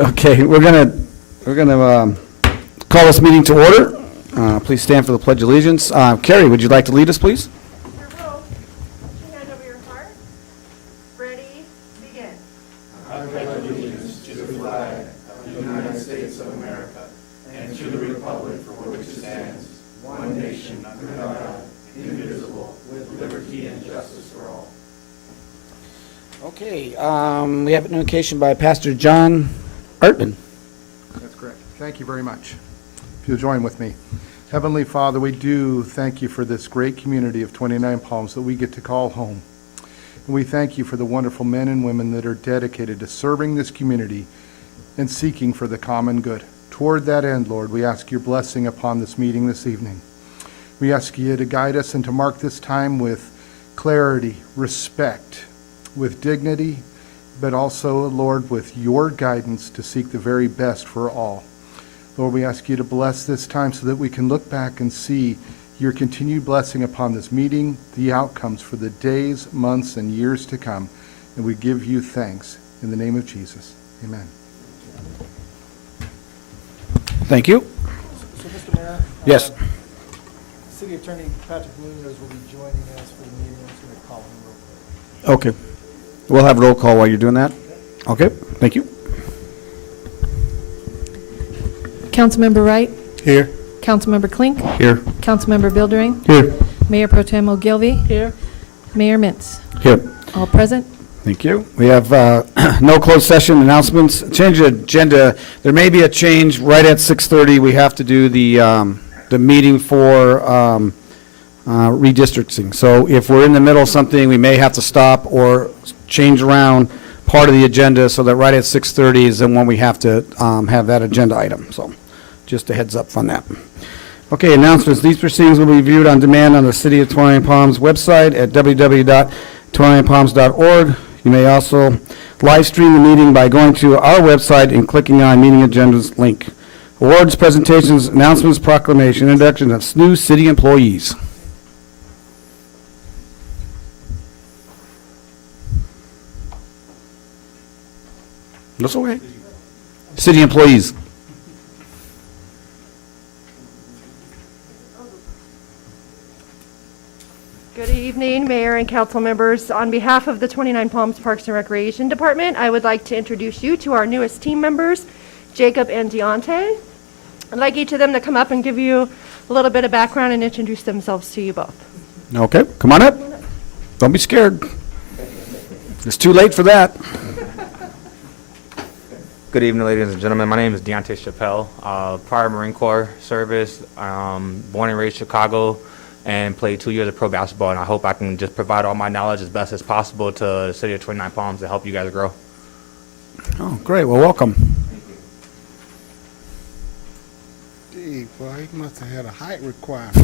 Okay, we're gonna call this meeting to order. Please stand for the Pledge of Allegiance. Carrie, would you like to lead us, please? Sure will. Put your hand over your heart. Ready, begin. I pledge allegiance to the flag of the United States of America and to the republic for which it stands, one nation under God, indivisible, with liberty and justice for all. Okay, we have an invocation by Pastor John Artman. That's correct. Thank you very much. If you'll join with me. Heavenly Father, we do thank you for this great community of 29 Palms that we get to call home. And we thank you for the wonderful men and women that are dedicated to serving this community and seeking for the common good. Toward that end, Lord, we ask your blessing upon this meeting this evening. We ask you to guide us and to mark this time with clarity, respect, with dignity, but also, Lord, with your guidance to seek the very best for all. Lord, we ask you to bless this time so that we can look back and see your continued blessing upon this meeting, the outcomes for the days, months, and years to come. And we give you thanks in the name of Jesus. Amen. Thank you. So, Mr. Mayor? Yes. City Attorney Patrick Munoz will be joining us for the meeting. I'm just going to call him real quick. Okay. We'll have roll call while you're doing that. Okay, thank you. Councilmember Wright, Here. Councilmember Klink, Here. Councilmember Bildering, Here. Mayor Pro Tem Ogilvy. Here. Mayor Mintz. Here. All present. Thank you. We have no closed session announcements. Change of agenda. There may be a change right at 6:30. We have to do the meeting for redistricting. So if we're in the middle of something, we may have to stop or change around part of the agenda so that right at 6:30 is then when we have to have that agenda item. So just a heads up on that. Okay, announcements. These proceedings will be viewed on demand on the City of 29 Palms website at www.29palms.org. You may also live stream the meeting by going to our website and clicking on meeting agendas link. Awards, presentations, announcements, proclamation, introduction of new city employees. That's okay. City employees. Good evening, Mayor and council members. On behalf of the 29 Palms Parks and Recreation Department, I would like to introduce you to our newest team members, Jakub and Deontay. I'd like each of them to come up and give you a little bit of background and introduce themselves to you both. Okay, come on up. Don't be scared. It's too late for that. Good evening, ladies and gentlemen. My name is Deontay Chappell, prior Marine Corps service, born and raised Chicago, and played 2 years of pro basketball, and I hope I can just provide all my knowledge as best as possible to the City of 29 Palms to help you guys grow. Oh, great. Well, welcome. Gee, boy, he must have had a height requirement.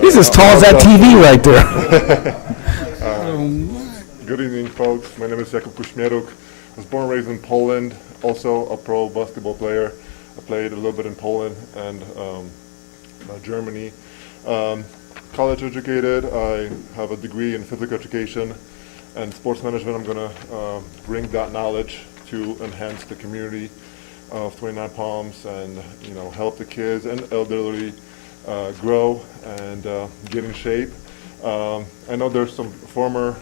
He's as tall as that TV right there. Good evening, folks. My name is Jakub Kusmieruk. I was born and raised in Poland, also a pro basketball player. I played a little bit in Poland and Germany. College educated. I have a degree in physical education and sports management. I'm going to bring that knowledge to enhance the community of 29 Palms and help the kids and elderly grow and get in shape. I know there's some former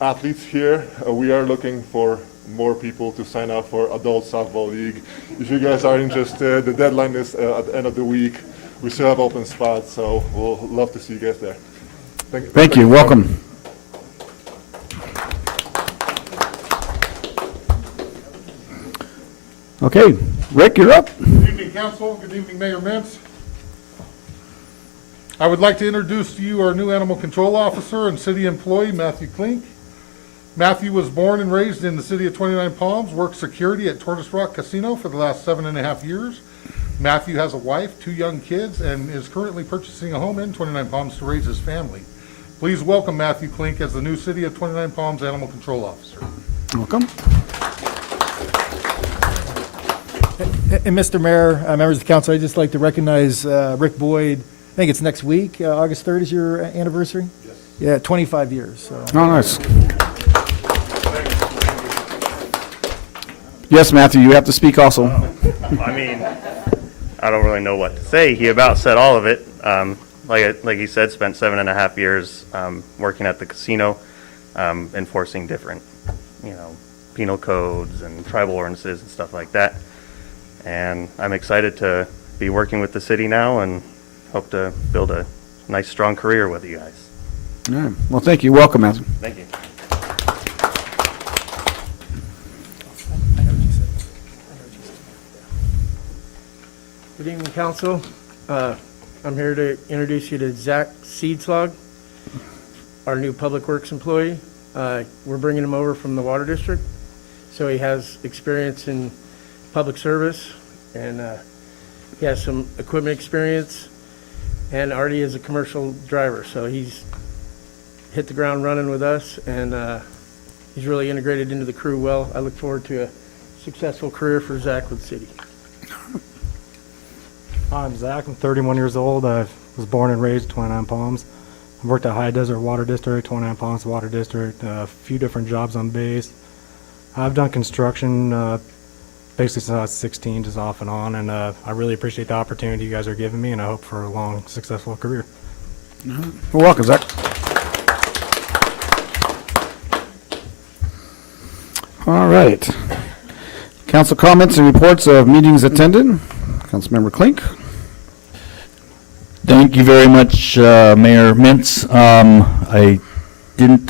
athletes here. We are looking for more people to sign up for adult softball league. If you guys are interested, the deadline is at the end of the week. We still have open spots, so we'll love to see you guys there. Thank you. Welcome. Okay, Rick, you're up. Good evening, Council. Good evening, Mayor Mintz. I would like to introduce to you our new Animal Control Officer and City Employee, Matthew Klink. Matthew was born and raised in the City of 29 Palms, worked security at Tortoise Rock Casino for the last 7.5 years. Matthew has a wife, 2 young kids, and is currently purchasing a home in 29 Palms to raise his family. Please welcome Matthew Klink as the new City of 29 Palms Animal Control Officer. Welcome. And Mr. Mayor, members of the council, I'd just like to recognize Rick Boyd. I think it's next week. August 3rd is your anniversary? Yes. Yeah, 25 years. So. Oh, nice. Yes, Matthew, you have to speak also. I mean, I don't really know what to say. He about said all of it. Like he said, spent 7.5 years working at the casino, enforcing different, penal codes and tribal ordinances and stuff like that. And I'm excited to be working with the city now and hope to build a nice, strong career with you guys. All right. Well, thank you. Welcome, Matthew. Thank you. Good evening, council. I'm here to introduce you to Siedschlag, our new Public Works employee. We're bringing him over from the Water District, so he has experience in public service, and he has some equipment experience, and already is a commercial driver, so he's hit the ground running with us, and he's really integrated into the crew well. I look forward to a successful career for Zach with the city. I'm Zach. I'm 31 years old. I was born and raised in 29 Palms. I've worked at High Desert Water District, 29 Palms Water District, a few different jobs on base. I've done construction basically since I was 16, just off and on, and I really appreciate the opportunity you guys are giving me, and I hope for a long, successful career. Well, welcome, Zach. All right. Council comments and reports of meetings attended. Councilmember Klink. Thank you very much, Mayor Mintz. I didn't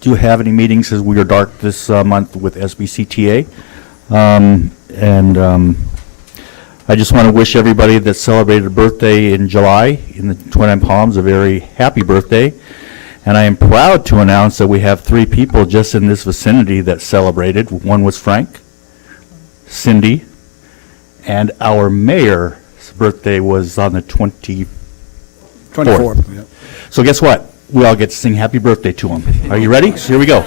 do have any meetings as we are dark this month with SBCTA. I just want to wish everybody that celebrated a birthday in July in the 29 Palms a very happy birthday. And I am proud to announce that we have 3 people just in this vicinity that celebrated. One was Frank, Cindy, and our mayor's birthday was on the 24th. 24th. Yep. So guess what? We all get to sing happy birthday to him. Are you ready? So here we go.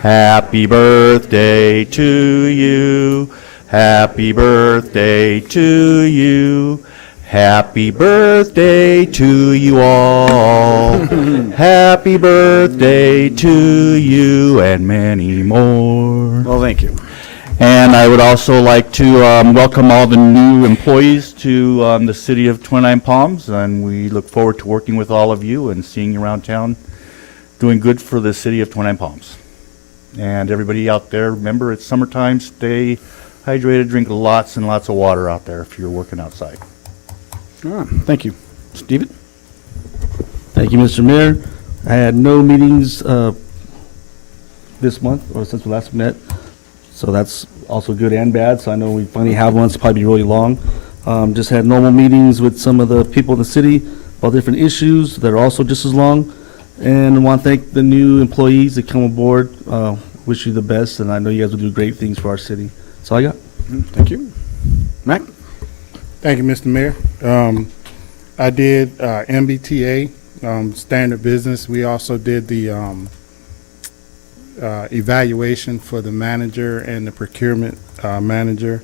Happy birthday to you. Happy birthday to you. Happy birthday to you all. Happy birthday to you and many more. Well, thank you. And I would also like to welcome all the new employees to the city of 29 Palms, and we look forward to working with all of you and seeing you around town doing good for the city of 29 Palms. And everybody out there, remember it's summertime, stay hydrated, drink lots and lots of water out there if you're working outside. Thank you. Steven? Thank you, Mr. Mayor. I had no meetings this month or since we last met. So that's also good and bad. So I know we finally have one. It's probably be really long. Just had normal meetings with some of the people in the city about different issues that are also just as long. And I want to thank the new employees that come aboard. Wish you the best, and I know you guys will do great things for our city. That's all I got. Thank you. Mac? Thank you, Mr. Mayor. I did MBTA, standard business. We also did the evaluation for the manager and the procurement manager.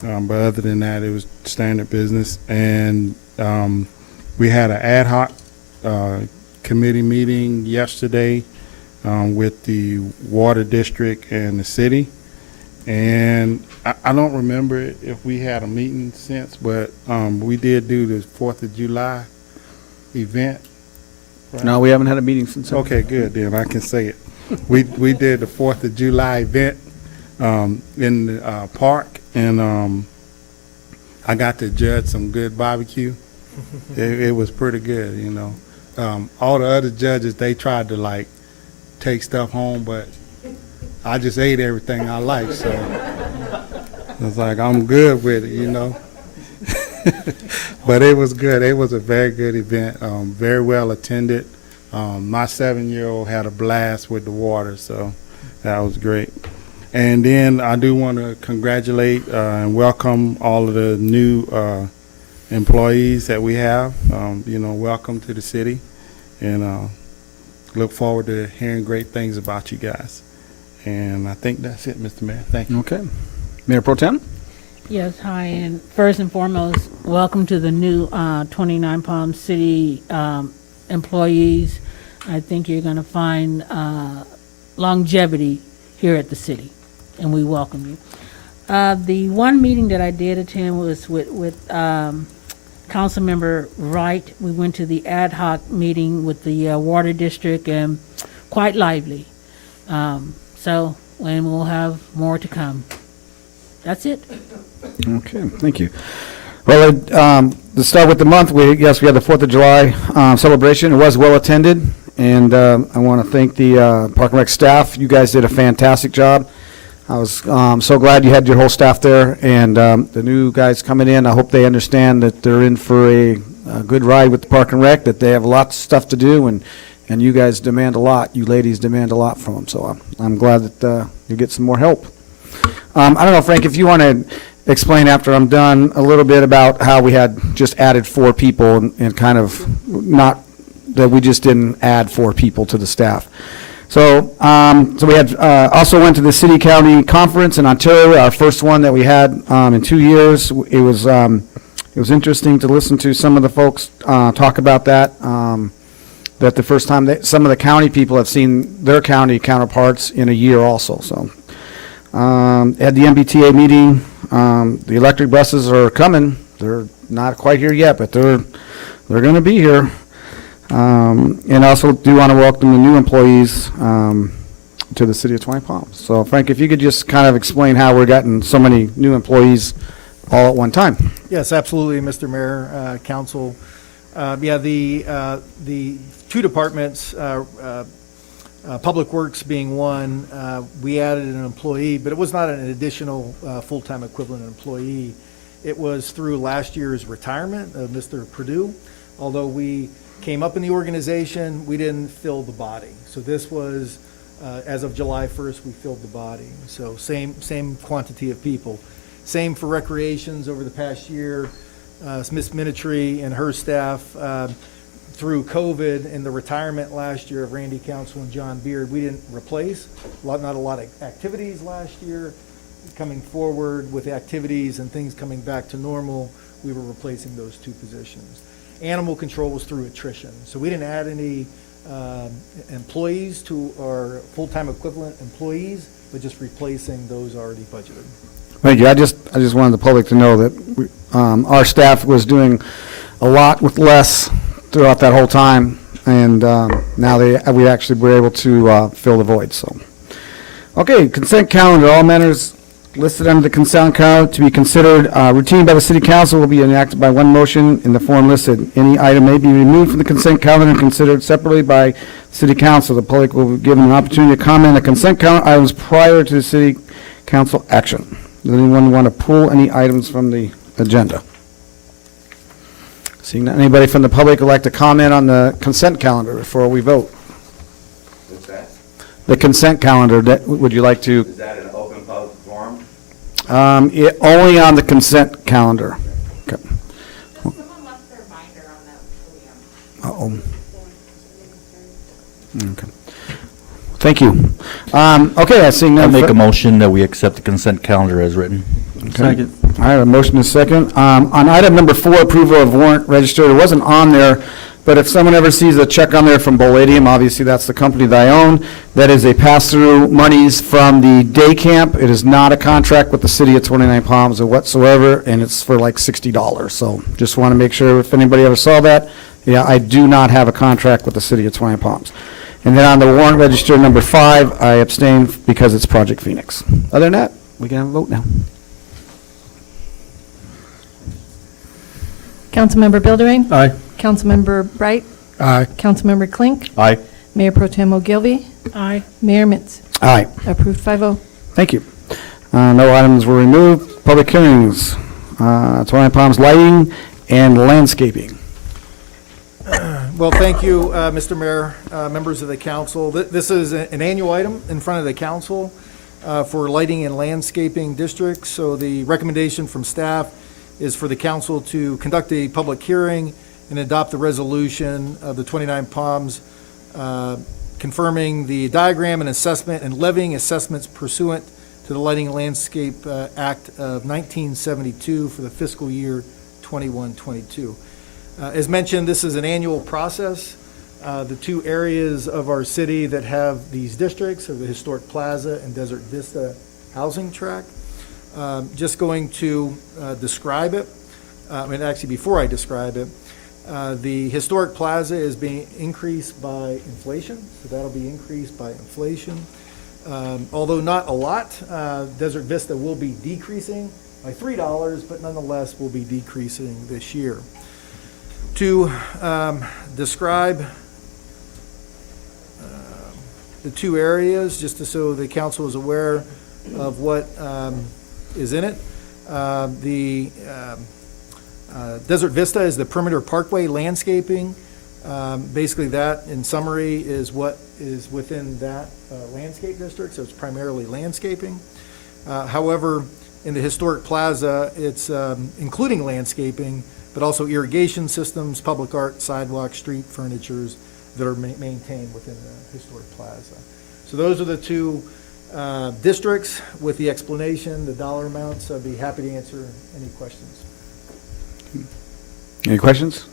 But other than that, it was standard business. And we had an ad hoc committee meeting yesterday with the water district and the city. And I don't remember if we had a meeting since, but we did do the 4th of July event. Right? No, we haven't had a meeting since. Okay, good, then I can say it. We did the 4th of July event in the park, and I got to judge some good barbecue. It was pretty good, you know. All the other judges, they tried to like take stuff home, but I just ate everything I liked, so it's like I'm good with it, you know. But it was good. It was a very good event, very well attended. My 7-year-old had a blast with the water, so that was great. And then I do want to congratulate and welcome all of the new employees that we have. You know, welcome to the city, and look forward to hearing great things about you guys. And I think that's it, Mr. Mayor. Thank you. Okay. Mayor Pro Tem? Yes, hi, and first and foremost, welcome to the new 29 Palms City employees. I think you're going to find longevity here at the city, and we welcome you. The one meeting that I did attend was with Councilmember Wright. We went to the ad hoc meeting with the Water District, and quite lively. And we'll have more to come. That's it. Okay, thank you. Well, to start with the month, we had the 4th of July celebration. It was well attended, and I want to thank the Park and Rec staff. You guys did a fantastic job. I was so glad you had your whole staff there, and the new guys coming in, I hope they understand that they're in for a good ride with the Park and Rec, that they have lots of stuff to do, and you guys demand a lot. You ladies demand a lot from them, so I'm glad that you get some more help. I don't know, Frank, if you want to explain after I'm done a little bit about how we had just added 4 people and kind of not that we just didn't add 4 people to the staff. So we had also went to the city-county conference in Ontario, our first one that we had in 2 years. It was interesting to listen to some of the folks talk about that. That the first time some of the county people have seen their county counterparts in a year also. So at the MBTA meeting, the electric buses are coming. They're not quite here yet, but they're going to be here. And also do want to welcome the new employees to the city of 20 Palms. So Frank, if you could just kind of explain how we're getting so many new employees all at one time. Yes, absolutely, Mr. Mayor, Council. The 2 departments, Public Works being one, we added an employee, but it was not an additional full-time equivalent employee. It was through last year's retirement of Mr. Perdue. Although we came up in the organization, we didn't fill the body. So this was, as of July 1st, we filled the body. So same quantity of people. Same for recreations over the past year. Ms. Minitry and her staff, through COVID and the retirement last year of Randy Council and John Beard, we didn't replace, not a lot of activities last year. Coming forward with activities and things coming back to normal, we were replacing those 2 positions. Animal control was through attrition. So we didn't add any employees to our full-time equivalent employees, but just replacing those already budgeted. Thank you. I just wanted the public to know that our staff was doing a lot with less throughout that whole time, and now we actually were able to fill the void. So, okay, consent calendar. All matters listed under the consent calendar to be considered routine by the city council will be enacted by one motion in the form listed. Any item may be removed from the consent calendar and considered separately by city council. The public will be given an opportunity to comment on the consent calendar items prior to the city council action. Does anyone want to pull any items from the agenda? Seeing that anybody from the public would like to comment on the consent calendar before we vote? What's that? The consent calendar, would you like to? Is that an open public forum? Only on the consent calendar. Okay. Someone left their binder on that podium. Okay. Thank you. Okay, I see. I make a motion that we accept the consent calendar as written. Second. All right, a motion is second. On item number 4, approval of warrant registered, it wasn't on there, but if someone ever sees a check on there from Boladium, obviously that's the company that I own, that is a pass-through monies from the day camp. It is not a contract with the city of 29 Palms or whatsoever, and it's for like $60. So just want to make sure if anybody ever saw that, yeah, I do not have a contract with the city of 29 Palms. And then on the warrant register number 5, I abstain because it's Project Phoenix. Other than that, we can have a vote now. Councilmember Bilderring. Aye. Councilmember Bright. Aye. Councilmember Klink. Aye. Mayor Pro Tem Ogilvy. Aye. Mayor Mintz. Aye. Approved 5-0. Thank you. No items were removed. Public hearings, 29 Palms lighting and landscaping. Well, thank you, Mr. Mayor, members of the council. This is an annual item in front of the council for lighting and landscaping districts. So the recommendation from staff is for the council to conduct a public hearing and adopt the resolution of the 29 Palms confirming the diagram and assessment and levying assessments pursuant to the Lighting and Landscape Act of 1972 for the fiscal year 21-22. As mentioned, this is an annual process. The 2 areas of our city that have these districts are the Historic Plaza and Desert Vista Housing Tract. Just going to describe it. And actually, before I describe it, the historic plaza is being increased by inflation, so that'll be increased by inflation. Although not a lot, Desert Vista will be decreasing by $3, but nonetheless will be decreasing this year. To describe the two areas, just so the council is aware of what is in it. The Desert Vista is the perimeter parkway landscaping. Basically that, in summary, is what is within that landscape district, so it's primarily landscaping. However, in the historic plaza, it's including landscaping, but also irrigation systems, public art, sidewalks, street furnitures that are maintained within the historic plaza. So those are the two districts with the explanation, the dollar amounts. I'd be happy to answer any questions. Any questions?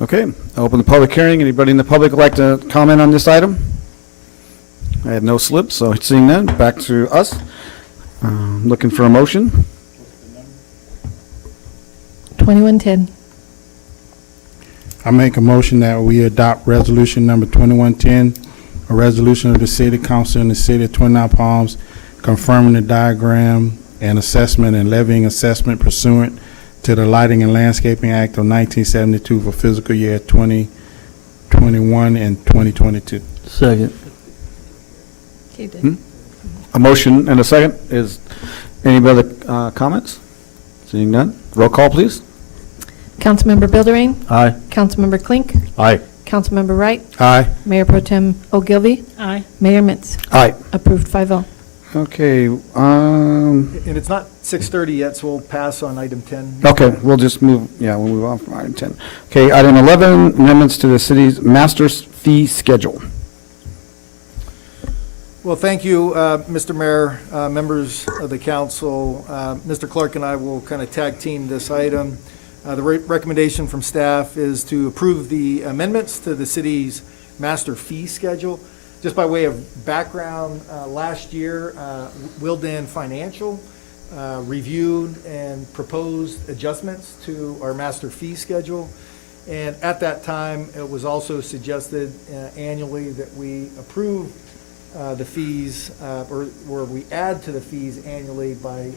Okay, I'll open the public hearing. Anybody in the public would like to comment on this item? I had no slips, so seeing none, back to us. Looking for a motion. 2110. I make a motion that we adopt resolution number 2110, a resolution of the City Council in the City of 29 Palms confirming the diagram and assessment and levying assessment pursuant to the Lighting and Landscaping Act of 1972 for fiscal year 2021 and 2022. Second. Okay, Dan. A motion and a second. Is any other comments? Seeing none, roll call, please. Councilmember Bilderrain. Aye. Councilmember Klink. Aye. Councilmember Wright. Aye. Mayor Pro Tem Ogilvy. Aye. Mayor Mintz. Aye. Approved 5-0. Okay, And it's not 6:30 yet, so we'll pass on item 10. okay, we'll just move, yeah, we'll move on from item 10. Okay, item 11, amendments to the city's master fee schedule. Well, thank you, Mr. Mayor, members of the council. Mr. Clark and I will kind of tag team this item. The recommendation from staff is to approve the amendments to the city's master fee schedule. Just by way of background, last year, Wildan Financial reviewed and proposed adjustments to our master fee schedule. And at that time, it was also suggested annually that we approve the fees, or we add to the fees annually by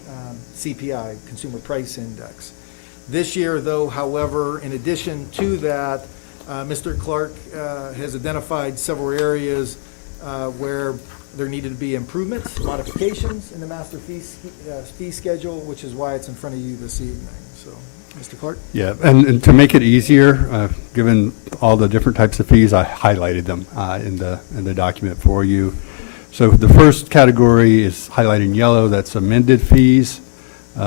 CPI, Consumer Price Index. This year, though, however, in addition to that, Mr. Clark has identified several areas where there needed to be improvements, modifications in the master fee schedule, which is why it's in front of you this evening. So, Mr. Clark? Yeah, and to make it easier, given all the different types of fees, I highlighted them in the document for you. So the first category is highlighted in yellow. That's amended fees.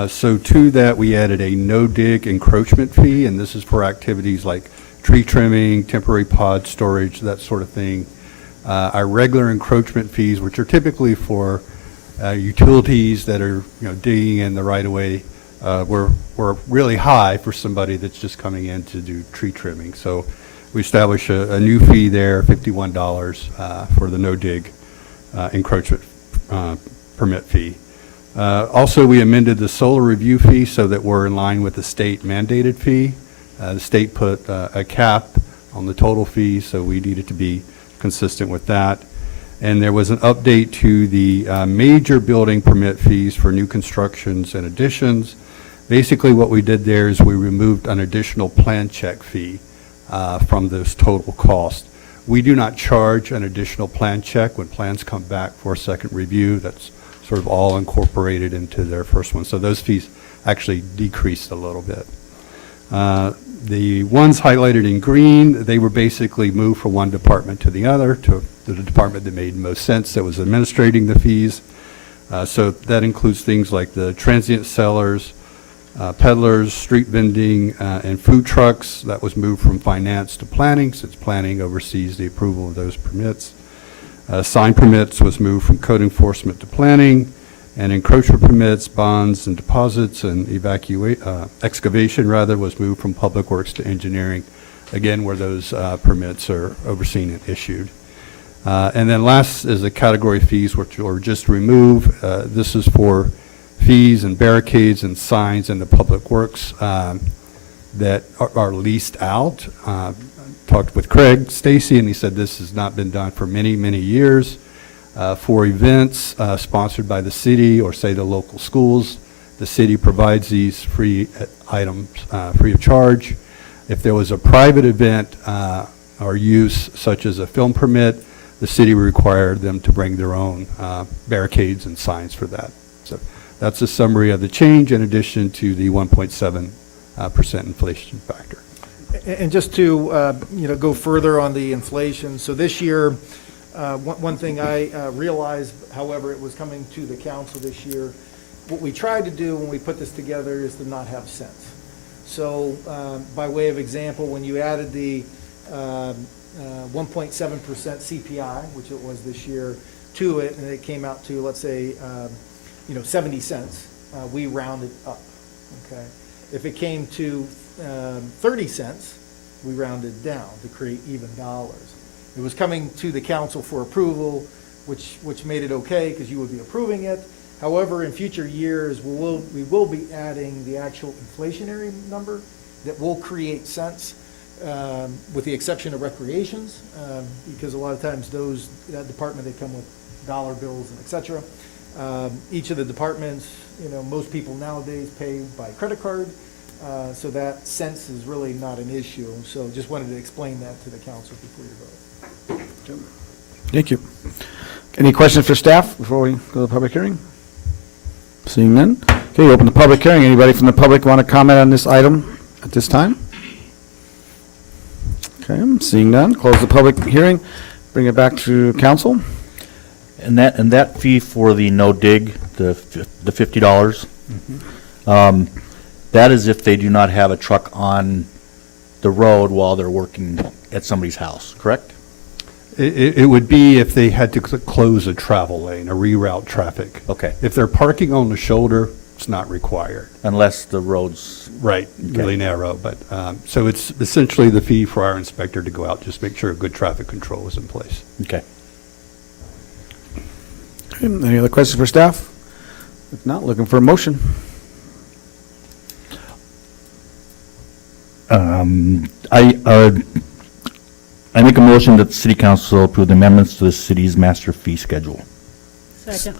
So to that, we added a no-dig encroachment fee, and this is for activities like tree trimming, temporary pod storage, that sort of thing. Our regular encroachment fees, which are typically for utilities that are, digging in the right-of-way, were really high for somebody that's just coming in to do tree trimming. So we established a new fee there, $51 for the no-dig encroachment permit fee. Also, we amended the solar review fee so that we're in line with the state mandated fee. The state put a cap on the total fee, so we needed to be consistent with that. And there was an update to the major building permit fees for new constructions and additions. Basically, what we did there is we removed an additional plan check fee from this total cost. We do not charge an additional plan check when plans come back for a second review. That's sort of all incorporated into their first one. So those fees actually decreased a little bit. The ones highlighted in green, they were basically moved from one department to the other, to the department that made most sense, that was administrating the fees. So that includes things like the transient sellers, peddlers, street vending, and food trucks. That was moved from finance to planning, since planning oversees the approval of those permits. Sign permits was moved from code enforcement to planning, and encroachment permits, bonds, and deposits, and excavation was moved from public works to engineering, again, where those permits are overseen and issued. And then last is the category fees, which were just removed. This is for fees and barricades and signs in the public works that are leased out. Talked with Craig Stacy, and he said this has not been done for many, many years. For events sponsored by the city or, say, the local schools, the city provides these free items free of charge. If there was a private event or use, such as a film permit, the city required them to bring their own barricades and signs for that. So that's a summary of the change in addition to the 1.7% inflation factor. And just to, go further on the inflation, so this year, one thing I realized, however, it was coming to the council this year, what we tried to do when we put this together is to not have cents. So by way of example, when you added the 1.7% CPI, which it was this year, to it, and it came out to, let's say, 70 cents, we rounded up, okay? If it came to 30 cents, we rounded down to create even dollars. It was coming to the council for approval, which made it okay because you would be approving it. However, in future years, we will be adding the actual inflationary number that will create cents, with the exception of recreations, because a lot of times that department, they come with dollar bills and et cetera. Each of the departments, most people nowadays pay by credit card, so that cents is really not an issue. So just wanted to explain that to the council before you vote. Thank you. Any questions for staff before we go to the public hearing? Seeing none. Okay, open the public hearing. Anybody from the public want to comment on this item at this time? Okay, seeing none. Close the public hearing. Bring it back to council. And that fee for the no dig, the $50, that is if they do not have a truck on the road while they're working at somebody's house, correct? It would be if they had to close a travel lane, or reroute traffic. Okay. If they're parking on the shoulder, it's not required. Unless the road's... Right, really narrow, but, so it's essentially the fee for our inspector to go out, just make sure good traffic control is in place. Okay. Okay, any other questions for staff? If not, looking for a motion. I make a motion that the city council approve the amendments to the city's master fee schedule. Second.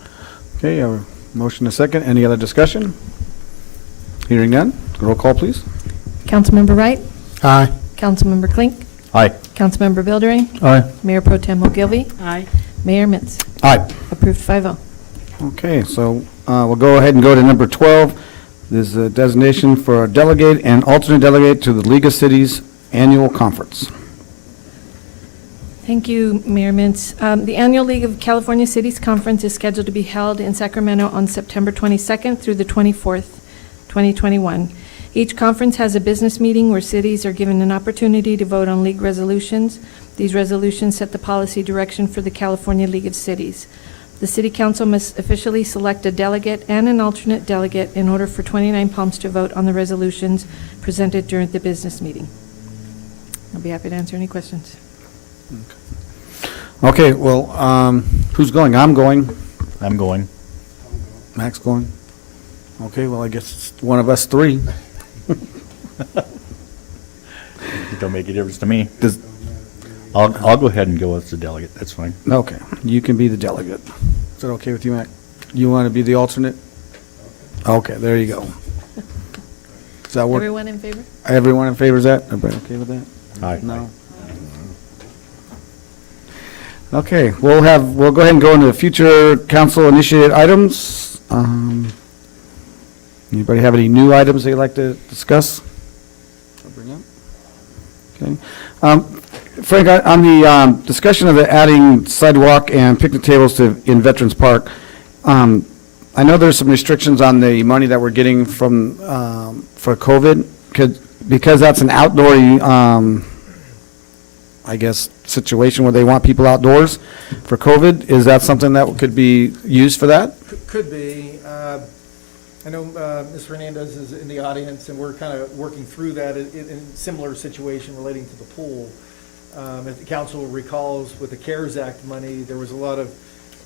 Okay, a motion and a second. Any other discussion? Hearing none. Roll call, please. Councilmember Wright? Aye. Councilmember Klink? Aye. Councilmember Bildering? Aye. Mayor Pro Tem Ogilvy? Aye. Mayor Mintz? Aye. Approved 5-0. Okay, so we'll go ahead and go to number 12. This is a designation for a delegate and alternate delegate to the League of Cities Annual Conference. Thank you, Mayor Mintz. The Annual League of California Cities Conference is scheduled to be held in Sacramento on September 22nd through the 24th, 2021. Each conference has a business meeting where cities are given an opportunity to vote on league resolutions. These resolutions set the policy direction for the California League of Cities. The City Council must officially select a delegate and an alternate delegate in order for 29 Palms to vote on the resolutions presented during the business meeting. I'll be happy to answer any questions. Okay, well, who's going? I'm going. I'm going. Mac's going. Okay, well, I guess it's one of us three. It don't make a difference to me. Does, I'll go ahead and go as the delegate. That's fine. okay, you can be the delegate. Is that okay with you, Mac? You want to be the alternate? Okay, there you go. Does that work? Everyone in favor? Everyone in favor of that? Everybody okay with that? Aye. No? Okay, we'll go ahead and go into the future council-initiated items. Anybody have any new items they'd like to discuss? I'll bring up. Okay. Frank, on the discussion of the adding sidewalk and picnic tables in Veterans Park, I know there's some restrictions on the money that we're getting from for COVID, because that's an outdoor, I guess, situation where they want people outdoors for COVID. Is that something that could be used for that? Could be. I know Ms. Hernandez is in the audience, and we're kind of working through that in a similar situation relating to the pool. If the council recalls, with the CARES Act money, there was a lot of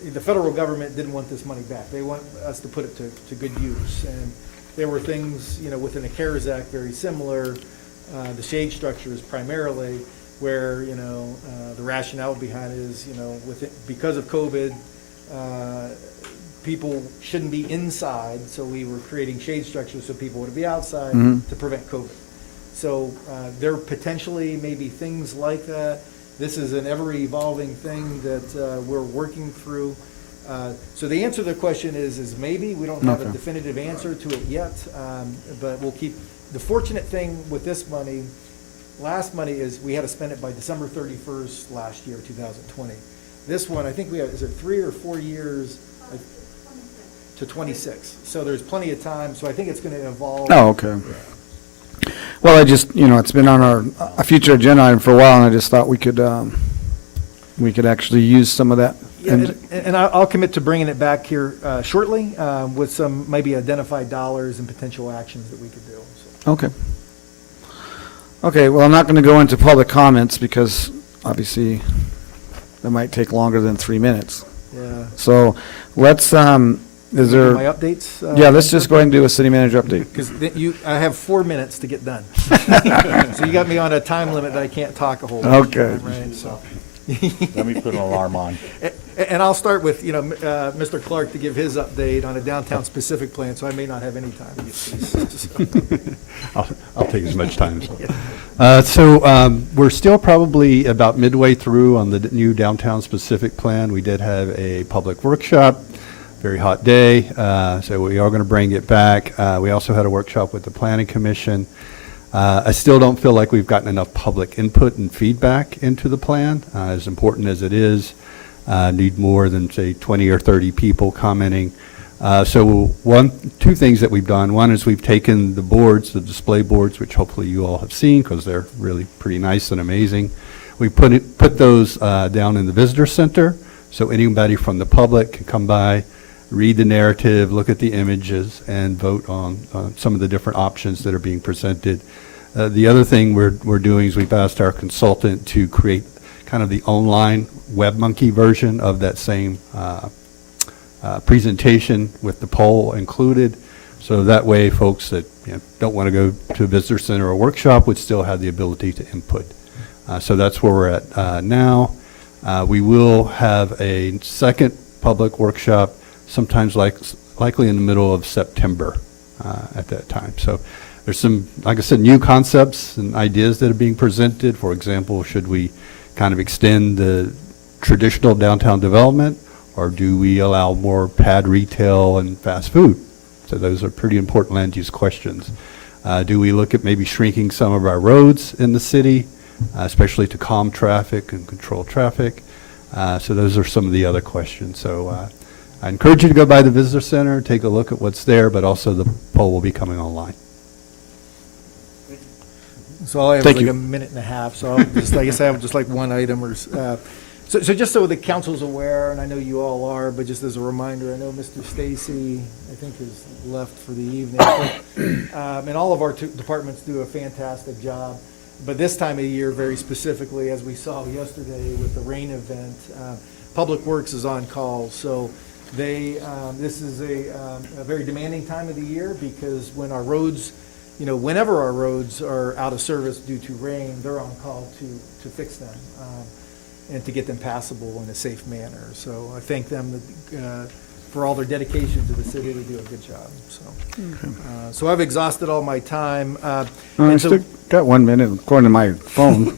the federal government didn't want this money back. They want us to put it to good use. And there were things, within the CARES Act very similar. The shade structure is primarily where, the rationale behind it is, because of COVID, people shouldn't be inside, so we were creating shade structures so people would be outside to prevent COVID. So there potentially may be things like that. This is an ever-evolving thing that we're working through. So the answer to the question is maybe. We don't have a definitive answer to it yet, but we'll keep. The fortunate thing with this money, last money, is we had to spend it by December 31st last year, 2020. This one, I think we have, is it 3 or 4 years? To 26. So there's plenty of time, so I think it's going to evolve. Oh, okay. Well, I just, it's been on a future agenda item for a while, and I just thought we could actually use some of that. Yeah, and I'll commit to bringing it back here shortly with some maybe identified dollars and potential actions that we could do. So. Okay. Okay, well, I'm not going to go into public comments because obviously that might take longer than 3 minutes. Yeah. So let's, is there? My updates? Yeah, let's just go ahead and do a city manager update. Because I have 4 minutes to get done. So you got me on a time limit that I can't talk a whole bunch of Okay. time, right? So. Let me put an alarm on. And I'll start with, Mr. Clark to give his update on a downtown specific plan, so I may not have any time to get these. I'll take as much time. So we're still probably about midway through on the new downtown specific plan. We did have a public workshop, very hot day, so we are going to bring it back. We also had a workshop with the Planning Commission. I still don't feel like we've gotten enough public input and feedback into the plan, as important as it is. Need more than, say, 20 or 30 people commenting. So two things that we've done. One is we've taken the boards, the display boards, which hopefully you all have seen because they're really pretty nice and amazing. We put those down in the visitor center so anybody from the public can come by, read the narrative, look at the images, and vote on some of the different options that are being presented. The other thing we're doing is we've asked our consultant to create kind of the online WebMonkey version of that same presentation with the poll included. So that way folks that don't want to go to a visitor center or workshop would still have the ability to input. So that's where we're at now. We will have a second public workshop sometimes likely in the middle of September at that time. So there's some, like I said, new concepts and ideas that are being presented. For example, should we kind of extend the traditional downtown development, or do we allow more pad retail and fast food? So those are pretty important land use questions. Do we look at maybe shrinking some of our roads in the city, especially to calm traffic and control traffic? So those are some of the other questions. So I encourage you to go by the visitor center, take a look at what's there, but also the poll will be coming online. So all I have Thank is like you. a minute and a half, so I guess I have just like one item or, so just so the council's aware, and I know you all are, but just as a reminder, I know Mr. Stacy, I think, has left for the evening. But, and all of our departments do a fantastic job. But this time of year, very specifically, as we saw yesterday with the rain event, Public Works is on call. So this is a very demanding time of the year because when our roads, whenever our roads are out of service due to rain, they're on call to fix them and to get them passable in a safe manner. So I thank them for all their dedication to the city to do a good job. So, so I've exhausted all my time. I and still got 1 minute according to my phone.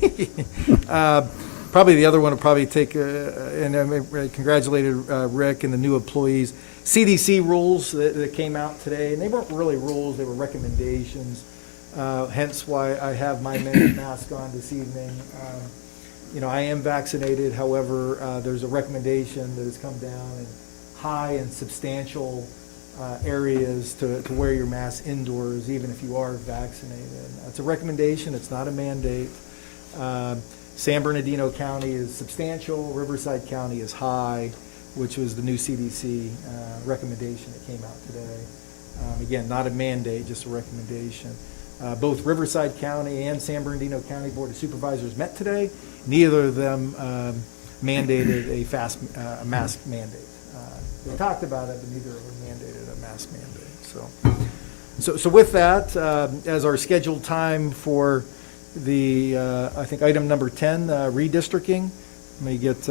Probably the other one will probably take, and I congratulated Rick and the new employees. CDC rules that came out today, and they weren't really rules, they were recommendations, hence why I have my mask on this evening. I am vaccinated, however, there's a recommendation that has come down in high and substantial areas to wear your mask indoors, even if you are vaccinated. It's a recommendation, it's not a mandate. San Bernardino County is substantial, Riverside County is high, which was the new CDC recommendation that came out today. Again, not a mandate, just a recommendation. Both Riverside County and San Bernardino County Board of Supervisors met today. Neither of them mandated a mask mandate. They talked about it, but neither of them mandated a mask mandate. So with that, as our scheduled time for the, I think, item number 10, redistricting, let me get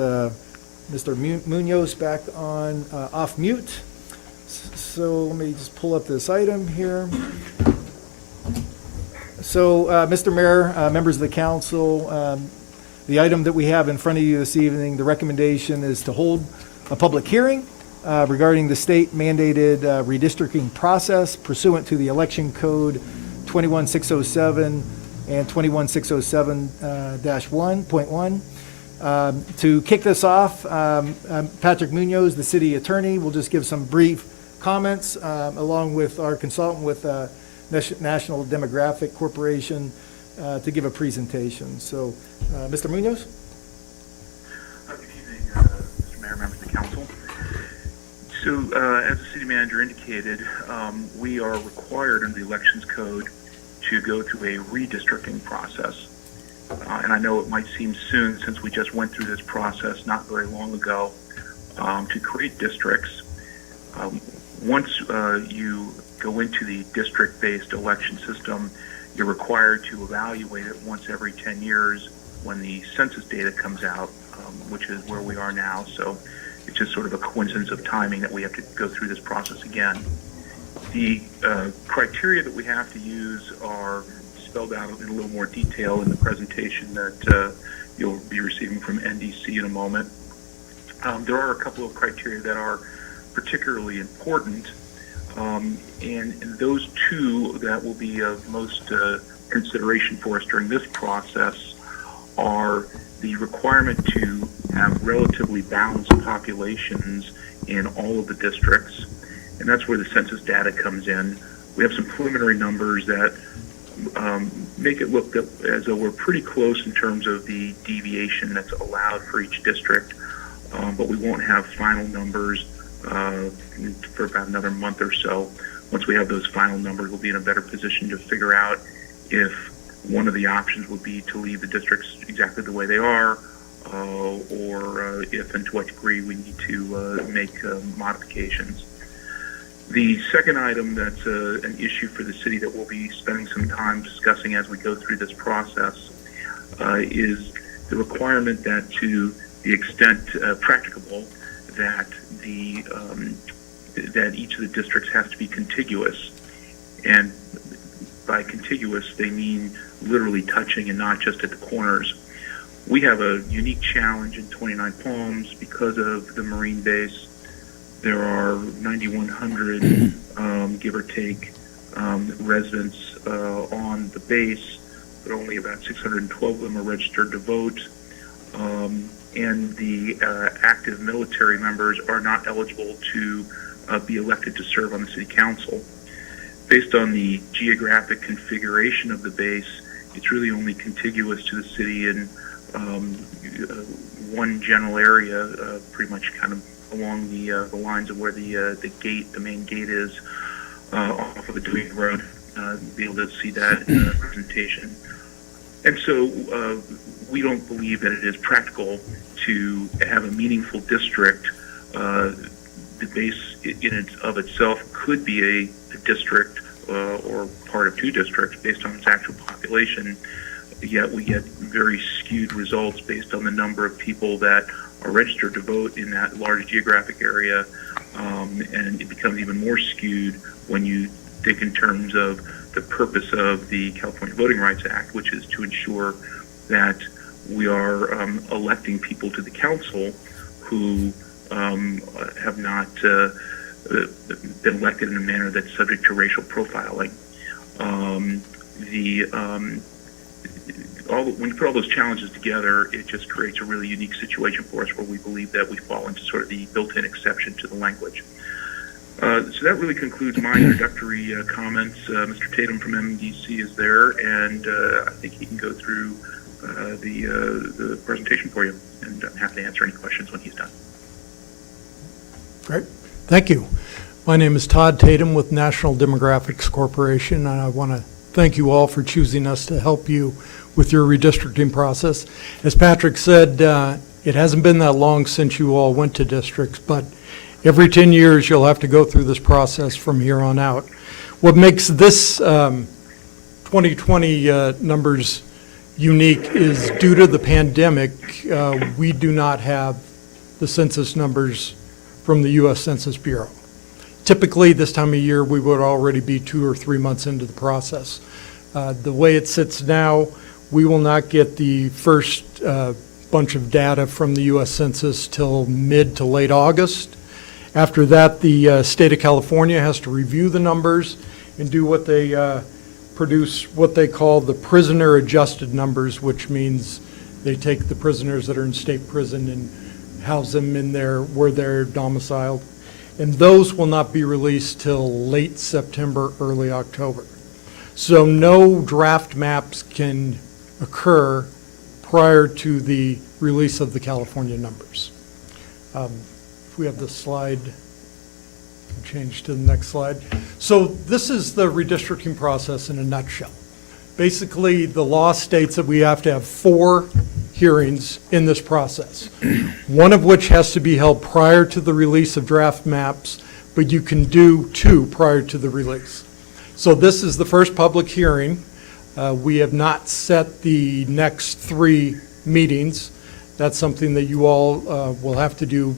Mr. Munoz back on, off mute. So let me just pull up this item here. So, Mr. Mayor, members of the council, the item that we have in front of you this evening, the recommendation is to hold a public hearing regarding the state mandated redistricting process pursuant to the Election Code 21607 and 21607-1.1. To kick this off, Patrick Munoz, the city attorney, will just give some brief comments along with our consultant with National Demographic Corporation to give a presentation. So, Mr. Munoz? Good evening, Mr. Mayor, members of the council. So, as the city manager indicated, we are required under the Elections Code to go through a redistricting process. And I know it might seem soon since we just went through this process not very long ago to create districts. Once you go into the district-based election system, you're required to evaluate it once every 10 years when the census data comes out, which is where we are now. So it's just sort of a coincidence of timing that we have to go through this process again. The criteria that we have to use are spelled out in a little more detail in the presentation that you'll be receiving from NDC in a moment. There are a couple of criteria that are particularly important, and those two that will be of most consideration for us during this process are the requirement to have relatively balanced populations in all of the districts, and that's where the census data comes in. We have some preliminary numbers that make it look as though we're pretty close in terms of the deviation that's allowed for each district, but we won't have final numbers for about another month or so. Once we have those final numbers, we'll be in a better position to figure out if one of the options would be to leave the districts exactly the way they are, or if and to what degree we need to make modifications. The second item that's an issue for the city that we'll be spending some time discussing as we go through this process is the requirement that, to the extent practicable, that that each of the districts has to be contiguous. And by contiguous, they mean literally touching and not just at the corners. We have a unique challenge in 29 Palms because of the Marine base. There are 9,100, give or take, residents on the base, but only about 612 of them are registered to vote. And the active military members are not eligible to be elected to serve on the city council. Based on the geographic configuration of the base, it's really only contiguous to the city in one general area, pretty much kind of along the lines of where the main gate is off of the Dewey Road. Be able to see that in the presentation. And so we don't believe that it is practical to have a meaningful district. The base in and of itself could be a district or part of two districts based on its actual population, yet we get very skewed results based on the number of people that are registered to vote in that large geographic area, and it becomes even more skewed when you think in terms of the purpose of the California Voting Rights Act, which is to ensure that we are electing people to the council who have not been elected in a manner that's subject to racial profiling. When you put all those challenges together, it just creates a really unique situation for us where we believe that we fall into sort of the built-in exception to the language. So that really concludes my introductory comments. Mr. Tatum from MDC is there, and I think he can go through the presentation for you, and I'm happy to answer any questions when he's done. Great. Thank you. My name is Todd Tatum with National Demographics Corporation, and I want to thank you all for choosing us to help you with your redistricting process. As Patrick said, it hasn't been that long since you all went to districts, but Every 10 years, you'll have to go through this process from here on out. What makes this 2020 numbers unique is due to the pandemic, we do not have the census numbers from the U.S. Census Bureau. Typically, this time of year, we would already be 2 or 3 months into the process. The way it sits now, we will not get the first bunch of data from the U.S. Census till mid to late August. After that, the state of California has to review the numbers and do what they produce what they call the prisoner adjusted numbers, which means they take the prisoners that are in state prison and house them in there where they're domiciled. And those will not be released till late September, early October. So no draft maps can occur prior to the release of the California numbers. If we have the slide, change to the next slide. So this is the redistricting process in a nutshell. Basically, the law states that we have to have 4 hearings in this process, one of which has to be held prior to the release of draft maps, but you can do 2 prior to the release. So this is the first public hearing. We have not set the next 3 meetings. That's something that you all will have to do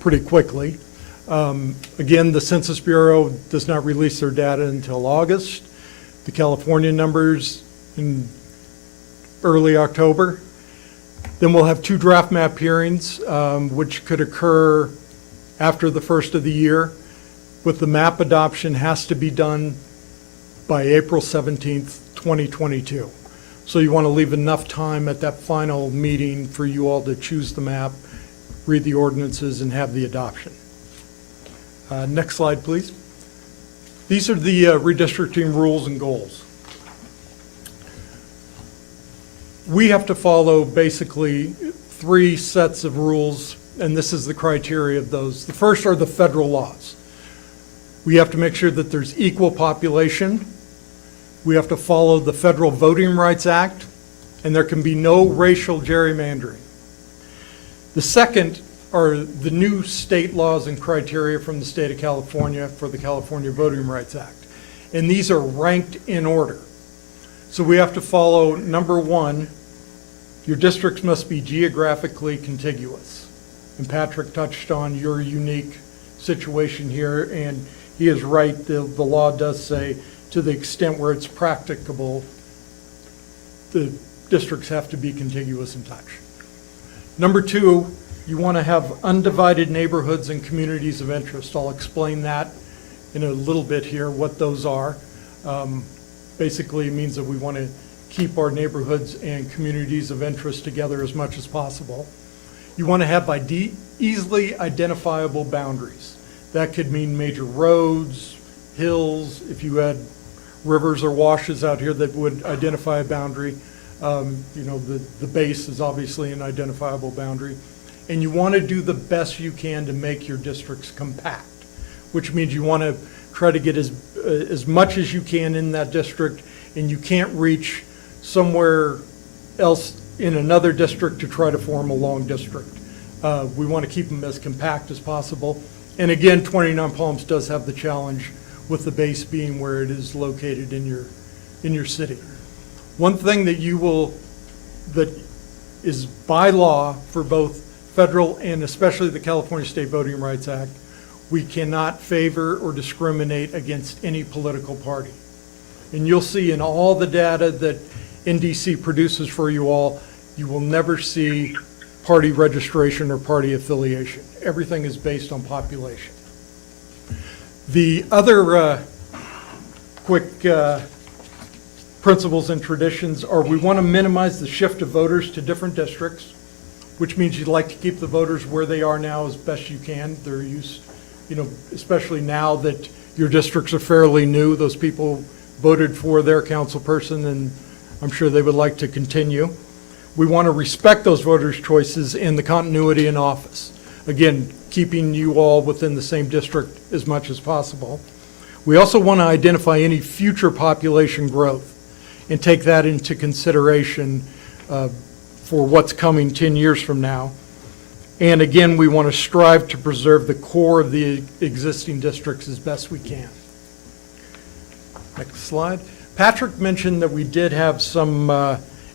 pretty quickly. Again, the Census Bureau does not release their data until August. The California numbers in early October. Then we'll have 2 draft map hearings, which could occur after the first of the year. With the map adoption has to be done by April 17th, 2022. So you want to leave enough time at that final meeting for you all to choose the map, read the ordinances, and have the adoption. Next slide, please. These are the redistricting rules and goals. We have to follow basically 3 sets of rules, and this is the criteria of those. The first are the federal laws. We have to make sure that there's equal population. We have to follow the Federal Voting Rights Act, and there can be no racial gerrymandering. The second are the new state laws and criteria from the state of California for the California Voting Rights Act. And these are ranked in order. So we have to follow number 1, your districts must be geographically contiguous. And Patrick touched on your unique situation here, and he is right, the law does say to the extent where it's practicable, the districts have to be contiguous in touch. Number 2, you want to have undivided neighborhoods and communities of interest. I'll explain that in a little bit here, what those are. Basically, it means that we want to keep our neighborhoods and communities of interest together as much as possible. You want to have easily identifiable boundaries. That could mean major roads, hills, if you had rivers or washes out here that would identify a boundary. The base is obviously an identifiable boundary. And you want to do the best you can to make your districts compact, which means you want to try to get as much as you can in that district, and you can't reach somewhere else in another district to try to form a long district. We want to keep them as compact as possible. And again, 29 Palms does have the challenge with the base being where it is located in your city. One thing that that is by law for both federal and especially the California State Voting Rights Act, we cannot favor or discriminate against any political party. And you'll see in all the data that NDC produces for you all, you will never see party registration or party affiliation. Everything is based on population. The other quick principles and traditions are we want to minimize the shift of voters to different districts, which means you'd like to keep the voters where they are now as best you can. They're used, especially now that your districts are fairly new, those people voted for their council person, and I'm sure they would like to continue. We want to respect those voters' choices and the continuity in office. Again, keeping you all within the same district as much as possible. We also want to identify any future population growth and take that into consideration for what's coming 10 years from now. And again, we want to strive to preserve the core of the existing districts as best we can. Next slide. Patrick mentioned that we did have some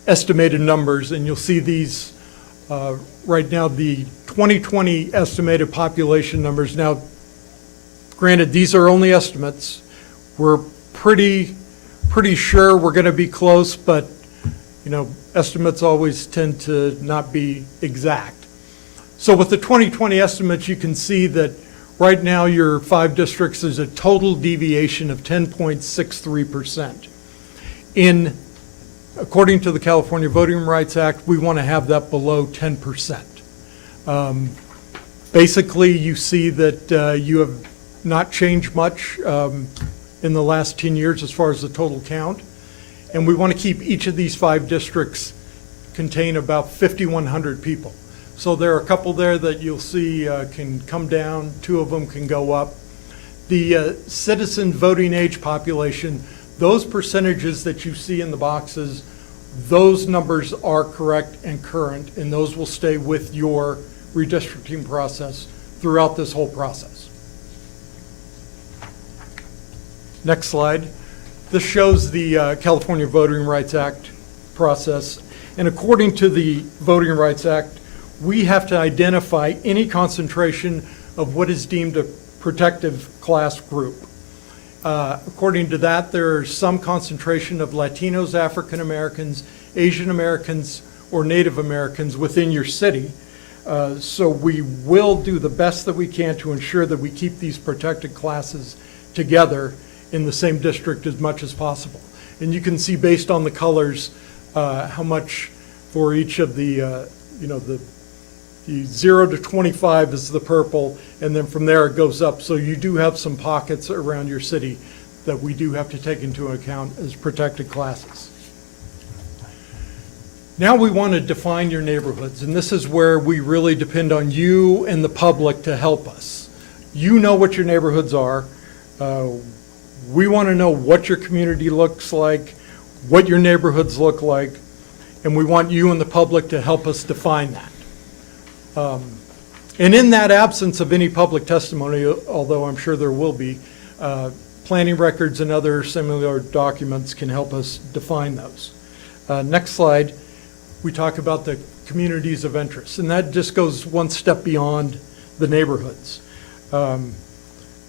estimated numbers, and you'll see these right now, the 2020 estimated population numbers. Now, granted, these are only estimates. We're pretty sure we're going to be close, but you know, estimates always tend to not be exact. So with the 2020 estimates, you can see that right now your 5 districts is a total deviation of 10.63%. According to the California Voting Rights Act, we want to have that below 10%. Basically, you see that you have not changed much in the last 10 years as far as the total count. And we want to keep each of these 5 districts contain about 5,100 people. So there are a couple there that you'll see can come down, 2 of them can go up. The citizen voting age population, those percentages that you see in the boxes, those numbers are correct and current, and those will stay with your redistricting process throughout this whole process. Next slide. This shows the California Voting Rights Act process. And according to the Voting Rights Act, we have to identify any concentration of what is deemed a protective class group. According to that, there's some concentration of Latinos, African Americans, Asian Americans, or Native Americans within your city. So we will do the best that we can to ensure that we keep these protected classes together in the same district as much as possible. And you can see based on the colors how much for each of the, the 0 to 25 is the purple, and then from there it goes up. So you do have some pockets around your city that we do have to take into account as protected classes. Now we want to define your neighborhoods, and this is where we really depend on you and the public to help us. You know what your neighborhoods are. We want to know what your community looks like, what your neighborhoods look like, and we want you and the public to help us define that. And in that absence of any public testimony, although I'm sure there will be, planning records and other similar documents can help us define those. Next slide, we talk about the communities of interest, and that just goes one step beyond the neighborhoods.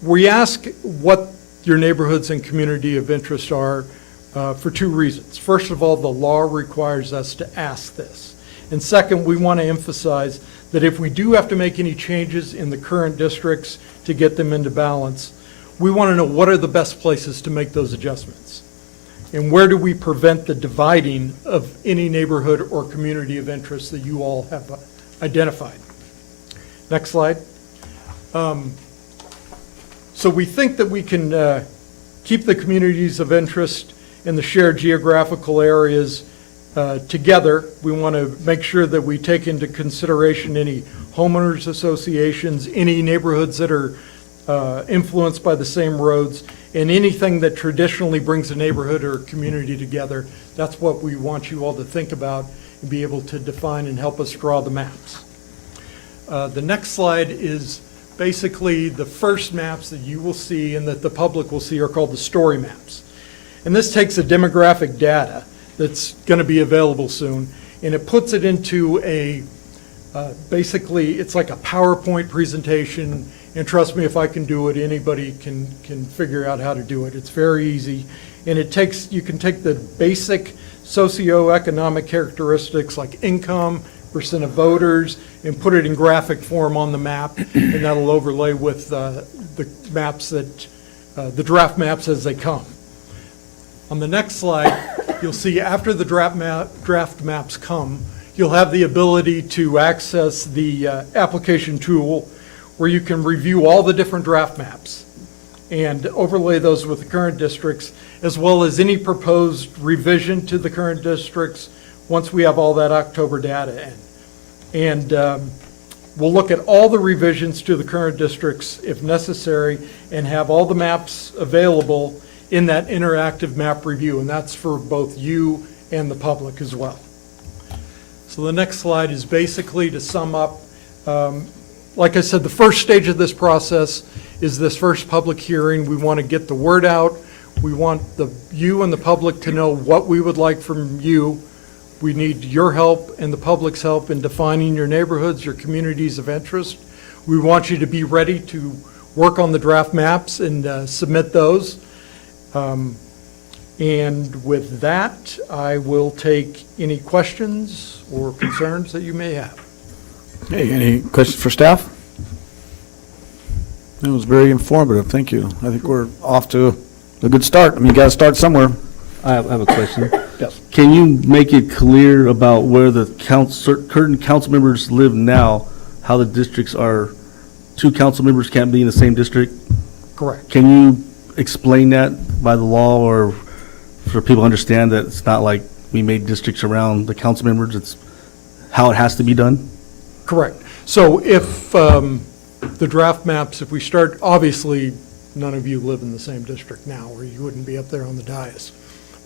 We ask what your neighborhoods and community of interest are for 2 reasons. First of all, the law requires us to ask this. And second, we want to emphasize that if we do have to make any changes in the current districts to get them into balance, we want to know what are the best places to make those adjustments. And where do we prevent the dividing of any neighborhood or community of interest that you all have identified. Next slide. So we think that we can keep the communities of interest in the shared geographical areas together. We want to make sure that we take into consideration any homeowners associations, any neighborhoods that are influenced by the same roads, and anything that traditionally brings a neighborhood or community together. That's what we want you all to think about and be able to define and help us draw the maps. The next slide is basically the first maps that you will see and that the public will see are called the story maps. And this takes the demographic data that's going to be available soon, and it puts it into a, basically, it's like a PowerPoint presentation, and trust me, if I can do it, anybody can figure out how to do it. It's very easy, and you can take the basic socioeconomic characteristics like income, percent of voters, and put it in graphic form on the map, and that'll overlay with the maps that, the draft maps as they come. On the next slide, you'll see after the draft maps come, you'll have the ability to access the application tool where you can review all the different draft maps and overlay those with the current districts, as well as any proposed revision to the current districts once we have all that October data in. And we'll look at all the revisions to the current districts if necessary and have all the maps available in that interactive map review, and that's for both you and the public as well. So the next slide is basically to sum up Like I said, the first stage of this process is this first public hearing. We want to get the word out. We want you and the public to know what we would like from you. We need your help and the public's help in defining your neighborhoods, your communities of interest. We want you to be ready to work on the draft maps and submit those. And with that, I will take any questions or concerns that you may have. Hey, any questions for staff? It was very informative, thank you. I think we're off to a good start. I mean, you got to start somewhere. I have a question. Yes. Can you make it clear about where the current council members live now, how the districts are, two council members can't be in the same district? Correct. Can you explain that by the law, or for people to understand that it's not like we made districts around the council members, it's how it has to be done? Correct. So if the draft maps, if we start, obviously, none of you live in the same district now, or you wouldn't be up there on the dais.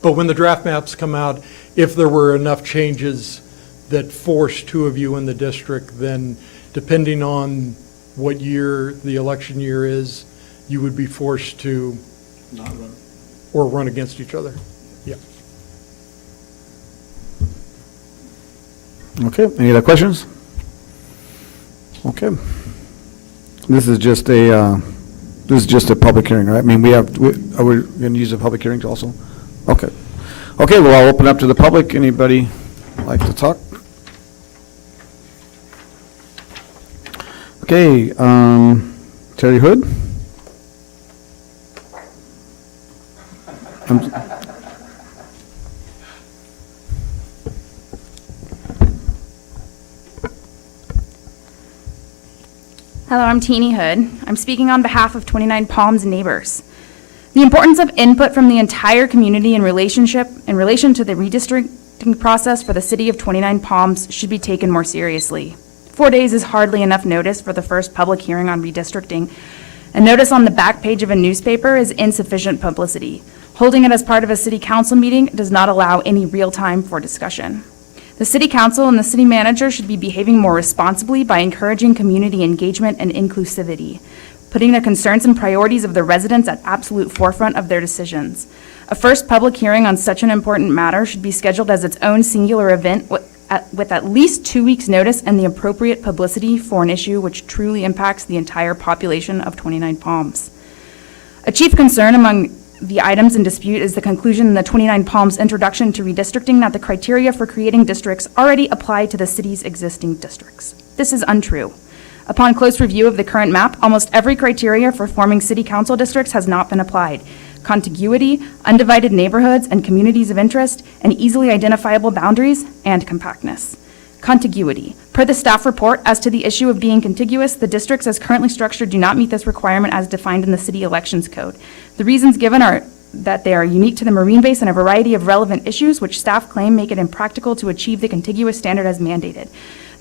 But when the draft maps come out, if there were enough changes that force two of you in the district, then depending on what year the election year is, you would be forced to not run or run against each other. Yeah. Okay, any other questions? Okay. This is just a public hearing, right? I mean, are we going to use the public hearings also? Okay. Okay, well, I'll open up to the public. Anybody like to talk? Okay, Terry Hood? Hello, I'm Teenie Hood. I'm speaking on behalf of 29 Palms neighbors. The importance of input from the entire community in relation to the redistricting process for the city of 29 Palms should be taken more seriously. 4 days is hardly enough notice for the first public hearing on redistricting. A notice on the back page of a newspaper is insufficient publicity. Holding it as part of a city council meeting does not allow any real time for discussion. The city council and the city manager should be behaving more responsibly by encouraging community engagement and inclusivity, putting the concerns and priorities of the residents at absolute forefront of their decisions. A first public hearing on such an important matter should be scheduled as its own singular event with at least 2 weeks' notice and the appropriate publicity for an issue which truly impacts the entire population of 29 Palms. A chief concern among the items in dispute is the conclusion in the 29 Palms introduction to redistricting that the criteria for creating districts already apply to the city's existing districts. This is untrue. Upon close review of the current map, almost every criteria for forming city council districts has not been applied. Contiguity, undivided neighborhoods and communities of interest, and easily identifiable boundaries, and compactness. Contiguity. Per the staff report, as to the issue of being contiguous, the districts as currently structured do not meet this requirement as defined in the city elections code. The reasons given are that they are unique to the Marine Basin and a variety of relevant issues which staff claim make it impractical to achieve the contiguous standard as mandated.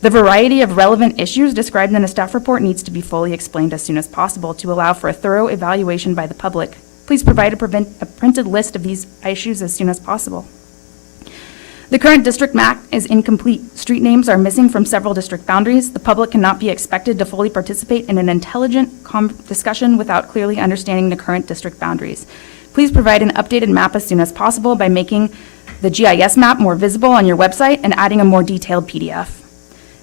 The variety of relevant issues described in the staff report needs to be fully explained as soon as possible to allow for a thorough evaluation by the public. Please provide a printed list of these issues as soon as possible. The current district map is incomplete. Street names are missing from several district boundaries. The public cannot be expected to fully participate in an intelligent discussion without clearly understanding the current district boundaries. Please provide an updated map as soon as possible by making the GIS map more visible on your website and adding a more detailed PDF.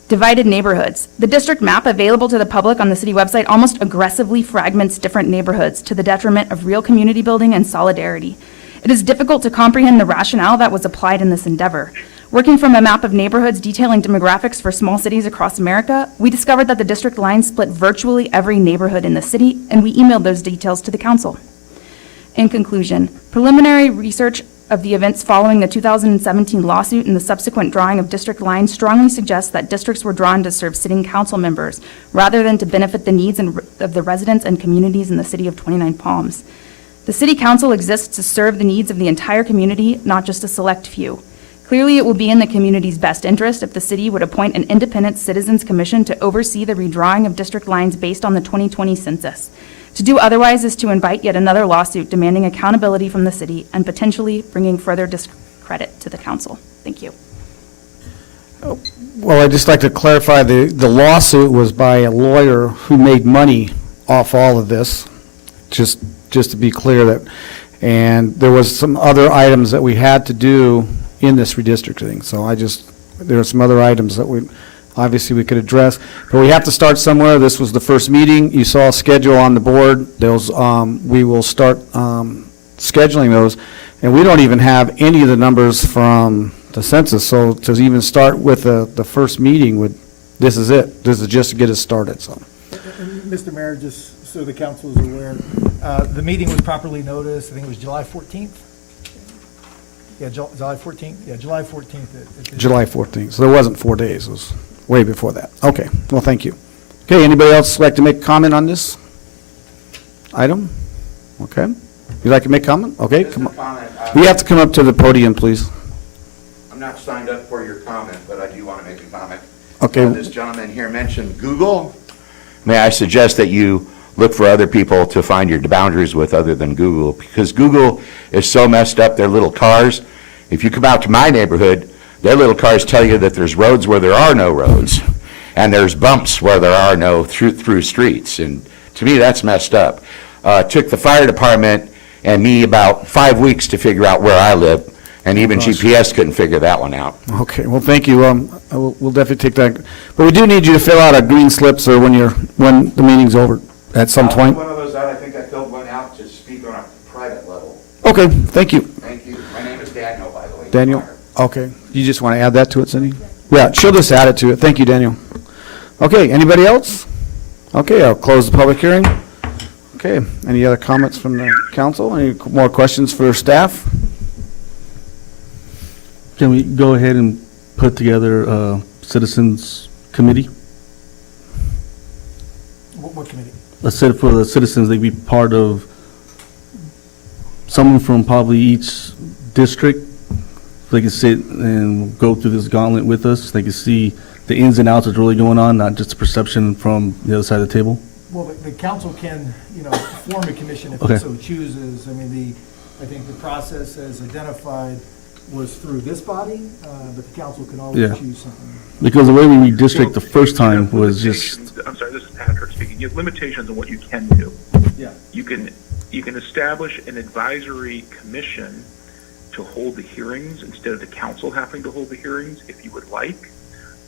Divided neighborhoods. The district map available to the public on the city website almost aggressively fragments different neighborhoods to the detriment of real community building and solidarity. It is difficult to comprehend the rationale that was applied in this endeavor. Working from a map of neighborhoods detailing demographics for small cities across America, we discovered that the district lines split virtually every neighborhood in the city, and we emailed those details to the council. In conclusion, preliminary research of the events following the 2017 lawsuit and the subsequent drawing of district lines strongly suggests that districts were drawn to serve sitting council members rather than to benefit the needs of the residents and communities in the city of 29 Palms. The city council exists to serve the needs of the entire community, not just a select few. Clearly, it will be in the community's best interest if the city would appoint an independent citizens commission to oversee the redrawing of district lines based on the 2020 census. To do otherwise is to invite yet another lawsuit demanding accountability from the city and potentially bringing further discredit to the council. Thank you. Well, I'd just like to clarify, the lawsuit was by a lawyer who made money off all of this, just to be clear that, and there was some other items that we had to do in this redistricting, so there are some other items that obviously we could address, but we have to start somewhere. This was the first meeting. You saw a schedule on the board. We will start scheduling those, and we don't even have any of the numbers from the census, so to even start with the first meeting this is it. This is just to get us started, so. Mr. Mayor, just so the council is aware, the meeting was properly noticed. I think it was July 14th. Yeah, July 14th. Yeah, July 14th. July 14th, so there wasn't 4 days. It was way before that. Okay, well, thank you. Okay, anybody else like to make a comment on this item? Okay. You'd like to make a comment? Okay, come on. You have to come up to the podium, please. I'm not signed up for your comment, but I do want to make a comment. Okay. This gentleman here mentioned Google. May I suggest that you look for other people to find your boundaries with other than Google, because Google is so messed up, their little cars. If you come out to my neighborhood, their little cars tell you that there's roads where there are no roads, and there's bumps where there are no through streets, and to me, that's messed up. Took the fire department and me about 5 weeks to figure out where I live, and even GPS couldn't figure that one out. Okay, well, thank you. We'll definitely take that. But we do need you to fill out a green slips or when the meeting's over at some point. One of those out, I think I filled one out to speak on a private level. Okay, thank you. Thank you. My name is Daniel, by the way. Daniel? Okay. You just want to add that to it, Cindy? Yeah, she'll just add it to it. Thank you, Daniel. Okay, anybody else? Okay, I'll close the public hearing. Okay, any other comments from the council? Any more questions for staff? Can we go ahead and put together a citizens committee? What committee? Let's say for the citizens, they'd be part of, someone from probably each district. They can sit and go through this gauntlet with us. They can see the ins and outs that's really going on, not just the perception from the other side of the table. Well, the council can, form a commission if Okay. it so chooses. I mean, I think the process as identified was through this body, but the council can always Yeah. choose something. Because the way we redistrict the first time was just, I'm sorry, this is Patrick speaking. You have limitations on what you can do. Yeah. You can establish an advisory commission to hold the hearings instead of the council having to hold the hearings if you would like.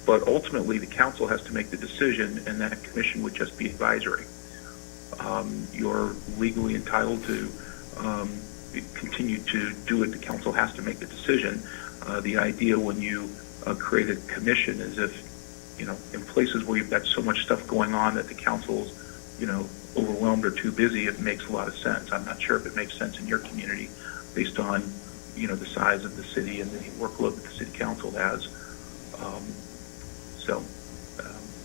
But ultimately, the council has to make the decision, and that commission would just be advisory. You're legally entitled to continue to do it. The council has to make the decision. The idea when you create a commission is if, in places where you've got so much stuff going on that the council's, overwhelmed or too busy, it makes a lot of sense. I'm not sure if it makes sense in your community based on, the size of the city and the workload that the city council has.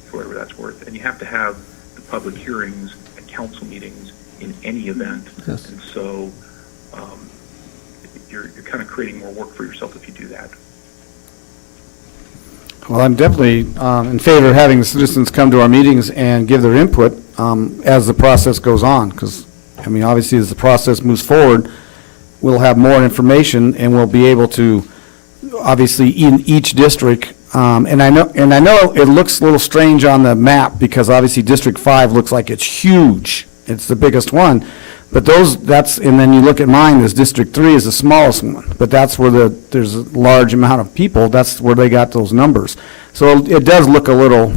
For whatever that's worth. And you have to have the public hearings at council meetings in any event. Yes. And so you're kind of creating more work for yourself if you do that. Well, I'm definitely in favor of having the citizens come to our meetings and give their input as the process goes on, because, obviously, as the process moves forward, we'll have more information, and we'll be able to, obviously, in each district, and I know it looks a little strange on the map, because obviously District 5 looks like it's huge. It's the biggest one. But and then you look at mine, as District 3 is the smallest one, but that's where there's a large amount of people, that's where they got those numbers. So it does look a little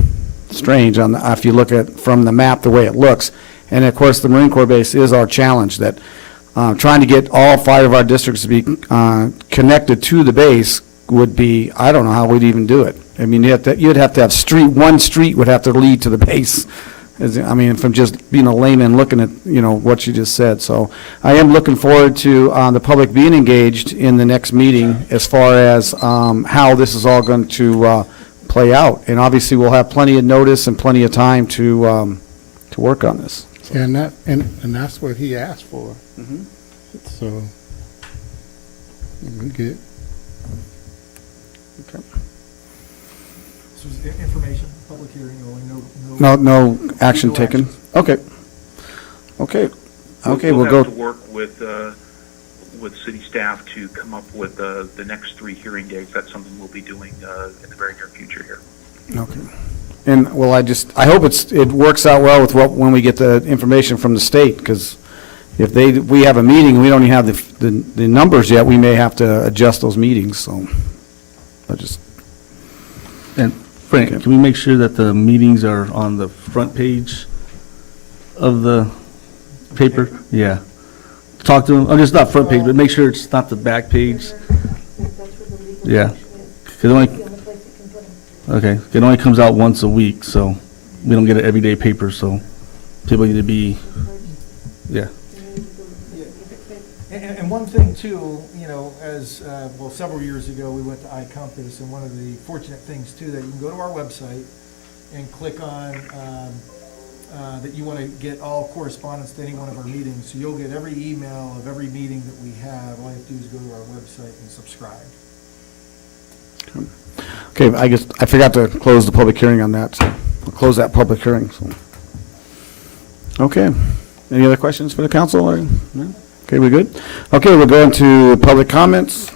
strange if you look at from the map, the way it looks. And of course, the Marine Corps base is our challenge, that trying to get all 5 of our districts to be connected to the base would be, I don't know how we'd even do it. You'd have to have one street would have to lead to the base. From just being a layman looking at, what you just said. So I am looking forward to the public being engaged in the next meeting as far as how this is all going to play out. And obviously, we'll have plenty of notice and plenty of time to work on this. So. And that's what he asked for. Mm-hmm. So, we good. Okay. So is information, public hearing, only No action taken? Okay. We'll we'll have go. to work with with city staff to come up with the next 3 hearing dates. That's something we'll be doing in the very near future here. Okay. And, well, I hope it works out well with when we get the information from the state, because if we have a meeting, and we don't even have the numbers yet, we may have to adjust those meetings, so And Frank, Okay. can we make sure that the meetings are on the front page of the paper? Yeah. Talk to them, oh, just not front page, but make sure it's not the back page. Yeah. 'Cause it only comes out once a week, so we don't get an everyday paper, so people need to be, yeah. And one thing too, you know, as, well, several years ago, we went to iCompass, and one of the fortunate things too, that you can go to our website and click on, that you want to get all correspondence to any one of our meetings. So you'll get every email of every meeting that we have. All you have to do is go to our website and subscribe. Okay, I forgot to close the public hearing on that, so I'll close that public hearing, so. Okay. Any other questions for the council, or, no? Okay, we're good? Okay, we'll go into public comments.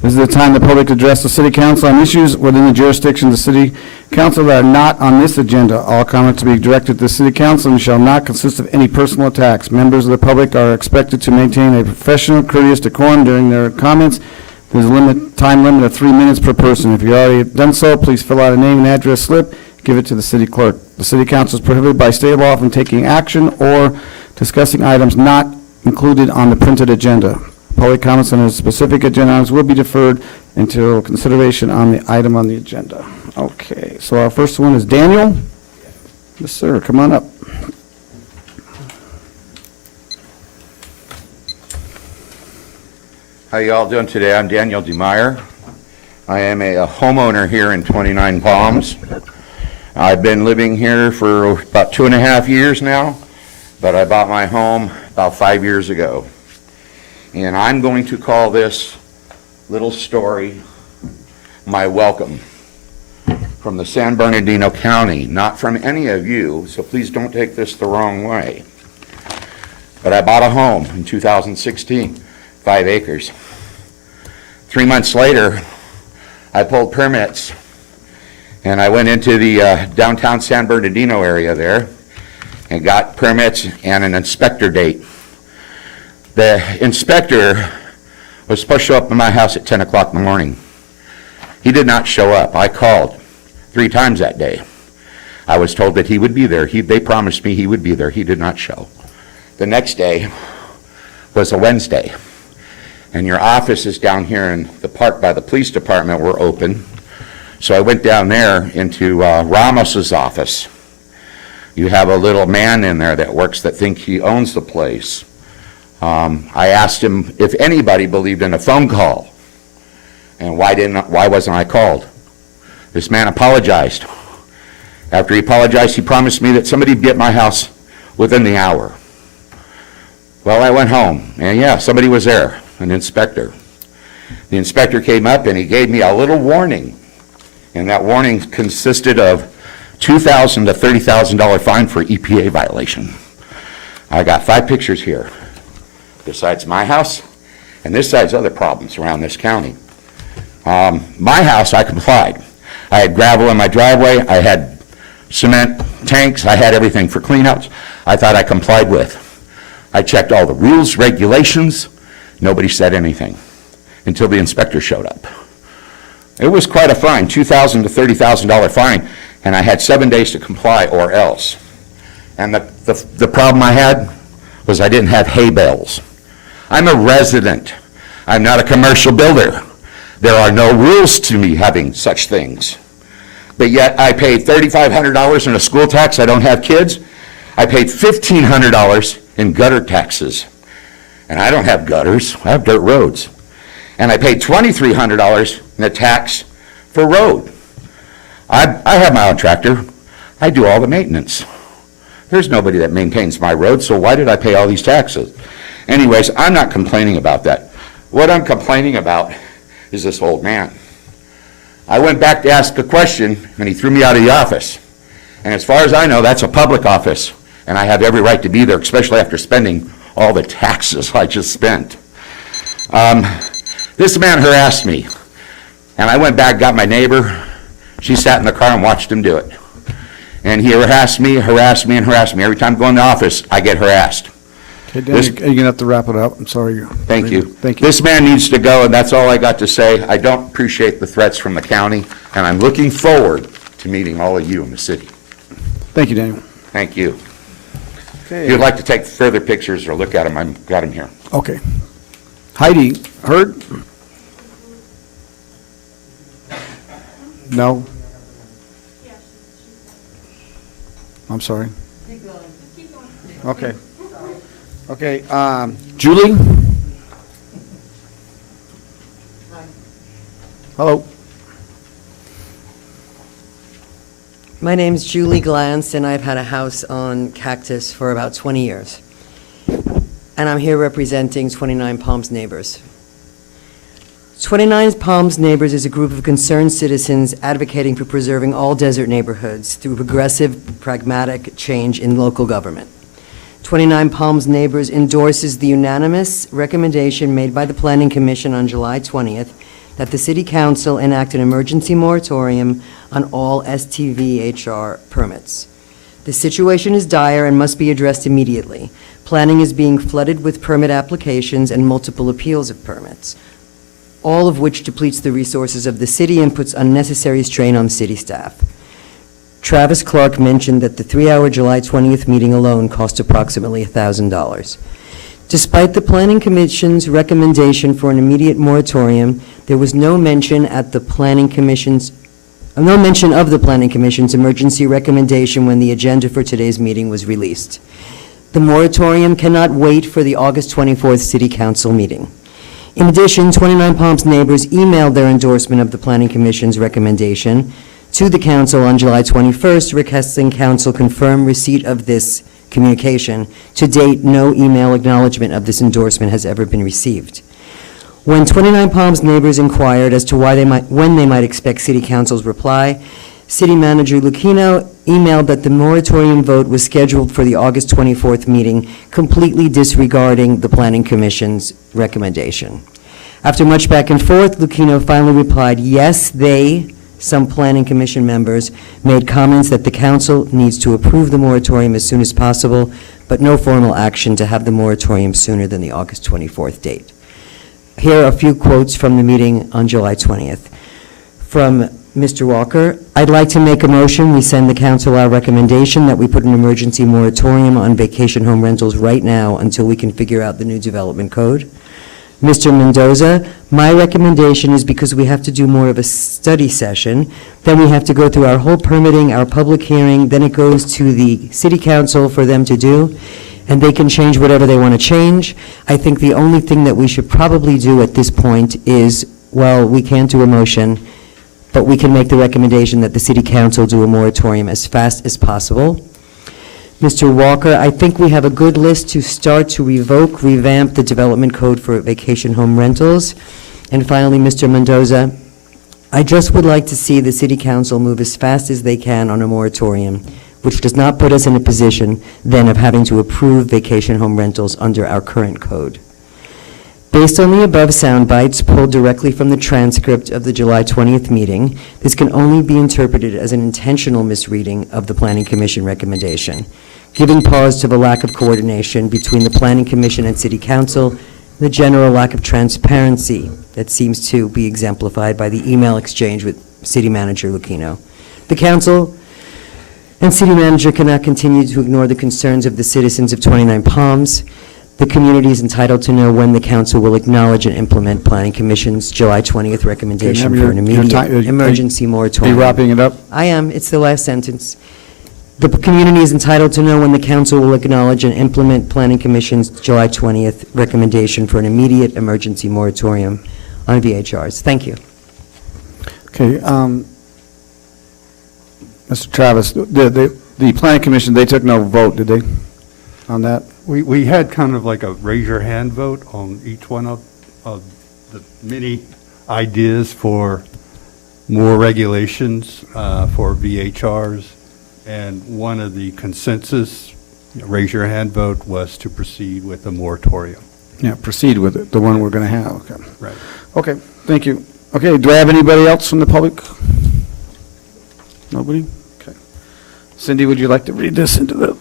This is the time the public address the city council on issues within the jurisdiction of the city council that are not on this agenda. All comments will be directed to the city council and shall not consist of any personal attacks. Members of the public are expected to maintain a professional, courteous decorum during their comments. There's a time limit of 3 minutes per person. If you've already done so, please fill out a name and address slip, give it to the city clerk. The city council is prohibited by state law from taking action or discussing items not included on the printed agenda. Public comments on a specific agenda items will be deferred until consideration on the item on the agenda. Okay, so our first one is Daniel. Yes, sir, come on up. How you all doing today? I'm Daniel DeMeyer. I am a homeowner here in 29 Palms. I've been living here for about 2.5 years now, but I bought my home about 5 years ago. And I'm going to call this little story my welcome from the San Bernardino County, not from any of you, so please don't take this the wrong way. But I bought a home in 2016, 5 acres. 3 months later, I pulled permits, and I went into the downtown San Bernardino area there and got permits and an inspector date. The inspector was supposed to show up in my house at 10 o'clock in the morning. He did not show up. I called 3 times that day. I was told that he would be there. They promised me he would be there. He did not show. The next day was a Wednesday, and your offices down here in the park by the police department were open. So I went down there into Ramos's office. You have a little man in there that works that thinks he owns the place. I asked him if anybody believed in a phone call, and why wasn't I called? This man apologized. After he apologized, he promised me that somebody would be at my house within the hour. Well, I went home, and yeah, somebody was there, an inspector. The inspector came up and he gave me a little warning, and that warning consisted of $2,000 to $30,000 fine for EPA violation. I got 5 pictures here. This side's my house, and this side's other problems around this county. My house, I complied. I had gravel in my driveway, I had cement tanks, I had everything for cleanouts. I thought I complied with. I checked all the rules, regulations. Nobody said anything until the inspector showed up. It was quite a fine, $2,000 to $30,000 fine, and I had 7 days to comply or else. And the problem I had was I didn't have hay bales. I'm a resident. I'm not a commercial builder. There are no rules to me having such things. But yet I paid $3,500 in a school tax. I don't have kids. I paid $1,500 in gutter taxes. And I don't have gutters. I have dirt roads. And I paid $2,300 in a tax for road. I have my own tractor. I do all the maintenance. There's nobody that maintains my road, so why did I pay all these taxes? Anyways, I'm not complaining about that. What I'm complaining about is this old man. I went back to ask a question, and he threw me out of the office. And as far as I know, that's a public office, and I have every right to be there, especially after spending all the taxes I just spent. This man harassed me, and I went back, got my neighbor. She sat in the car and watched him do it. And he harassed me, and harassed me. Every time I go in the office, I get harassed. Okay, Dan, you're going to have to wrap it up. I'm sorry. Thank you. Thank you. This man needs to go, and that's all I got to say. I don't appreciate the threats from the county, and I'm looking forward to meeting all of you in the city. Thank you, Daniel. Thank you. Okay. If you'd like to take further pictures or look at them, I've got them here. Okay. Heidi, heard? No? I'm sorry. Okay. Okay, Julie? Hello. My name's Julie Glantz, and I've had a house on Cactus for about 20 years. And I'm here representing 29 Palms Neighbors. 29 Palms Neighbors is a group of concerned citizens advocating for preserving all desert neighborhoods through progressive, pragmatic change in local government. 29 Palms Neighbors endorses the unanimous recommendation made by the Planning Commission on July 20th that the City Council enact an emergency moratorium on all STVHR permits. The situation is dire and must be addressed immediately. Planning is being flooded with permit applications and multiple appeals of permits, all of which depletes the resources of the city and puts unnecessary strain on city staff. Travis Clark mentioned that the 3-hour July 20th meeting alone cost approximately $1,000. Despite the Planning Commission's recommendation for an immediate moratorium, there was no mention of the Planning Commission's emergency recommendation when the agenda for today's meeting was released. The moratorium cannot wait for the August 24th City Council meeting. In addition, 29 Palms Neighbors emailed their endorsement of the Planning Commission's recommendation to the council on July 21st, requesting council confirm receipt of this communication. To date, no email acknowledgement of this endorsement has ever been received. When 29 Palms Neighbors inquired as to when they might expect City Council's reply, City Manager Lucchino emailed that the moratorium vote was scheduled for the August 24th meeting, completely disregarding the Planning Commission's recommendation. After much back and forth, Lucchino finally replied, yes, some Planning Commission members, made comments that the council needs to approve the moratorium as soon as possible, but no formal action to have the moratorium sooner than the August 24th date. Here are a few quotes from the meeting on July 20th. From Mr. Walker, I'd like to make a motion, we send the council our recommendation that we put an emergency moratorium on vacation home rentals right now until we can figure out the new development code. Mr. Mendoza, my recommendation is because we have to do more of a study session, then we have to go through our whole permitting, our public hearing, then it goes to the city council for them to do, and they can change whatever they want to change. I think the only thing that we should probably do at this point is, well, we can't do a motion, but we can make the recommendation that the city council do a moratorium as fast as possible. Mr. Walker, I think we have a good list to start to revamp the development code for vacation home rentals. And finally, Mr. Mendoza, I just would like to see the city council move as fast as they can on a moratorium, which does not put us in a position then of having to approve vacation home rentals under our current code. Based on the above sound bites pulled directly from the transcript of the July 20th meeting, this can only be interpreted as an intentional misreading of the Planning Commission recommendation, giving pause to the lack of coordination between the Planning Commission and City Council, the general lack of transparency that seems to be exemplified by the email exchange with City Manager Lucchino. The Council and City Manager cannot continue to ignore the concerns of the citizens of 29 Palms. The community is entitled to know when the council will acknowledge and implement Planning Commission's July 20th recommendation for an immediate emergency moratorium. Are you wrapping it up? I am. It's the last sentence. The community is entitled to know when the council will acknowledge and implement Planning Commission's July 20th recommendation for an immediate emergency moratorium on VHRs. Thank you. Okay, Mr. Travis, the Planning Commission, they took no vote, did they, on that? We had kind of like a raise your hand vote on each one of the many ideas for more regulations for VHRs. And one of the consensus Raise your hand vote was to proceed with the moratorium. Yeah, proceed with it, the one we're going to have, okay. Right. Okay, thank you. Okay, do I have anybody else from the public? Nobody? Okay. Cindy, would you like to read this into the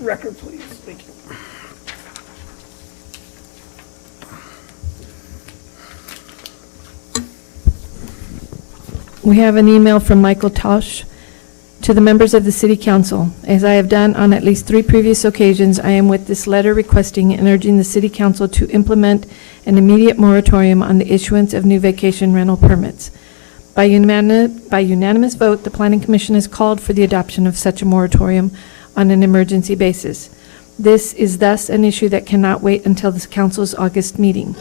record, please? Thank you. We have an email from Michael Tosh to the members of the City Council. As I have done on at least 3 previous occasions, I am with this letter requesting and urging the City Council to implement an immediate moratorium on the issuance of new vacation rental permits. By unanimous vote, the Planning Commission has called for the adoption of such a moratorium on an emergency basis. This is thus an issue that cannot wait until the Council's August meeting.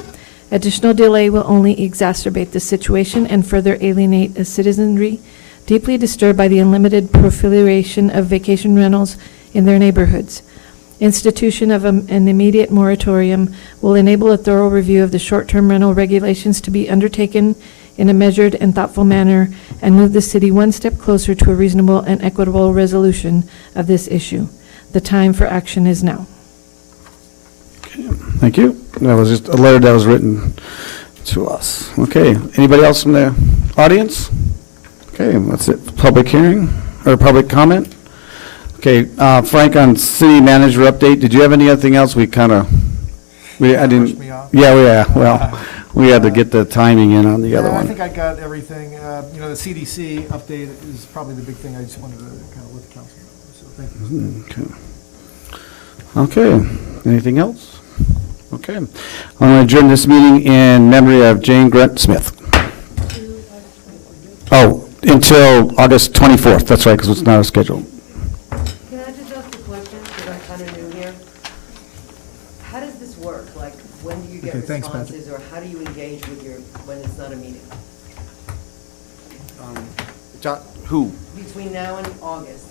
Additional delay will only exacerbate the situation and further alienate a citizenry deeply disturbed by the unlimited proliferation of vacation rentals in their neighborhoods. Institution of an immediate moratorium will enable a thorough review of the short-term rental regulations to be undertaken in a measured and thoughtful manner and move the city one step closer to a reasonable and equitable resolution of this issue. The time for action is now. Thank you. That was just a letter that was written to us. Okay, anybody else from the audience? Okay, that's it. Public hearing or public comment? Okay, Frank, on city manager update, did you have anything else? I didn't. Well, we had to get the timing in on the other I one. think I got everything. The CDC update is probably the big thing I just wanted to kind of let the council know. So thank you. Okay, anything else? Okay, I'm going to adjourn this meeting in memory of Jane Grunt Smith. Oh, until August 24th, that's right, because it's not a schedule. Can I just ask a question, because I'm kind of new here? How does this work? Like, when do you get Okay, thanks, responses, or how do you engage with when it's not a meeting? Who? Between now and August,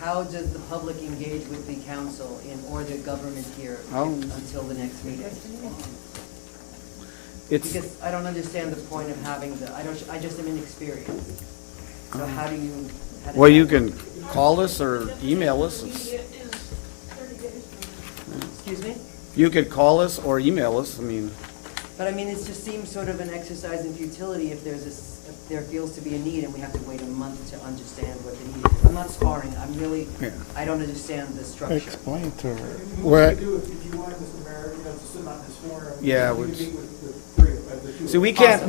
how does the public engage with the council or the government here until the next meeting? Because I don't understand the point of having I just am inexperienced. So how do you? Well, you can call us or email us. Excuse me? You could call us or email us, But it just seems sort of an exercise in futility if there feels to be a need and we have to wait a month to understand what the need is. I'm not sparring, I don't understand the structure. Explain to her. What? Do if you want, Mr. Mayor, to sit on this forum. Yeah, you meet with the 3 of us. See, we can't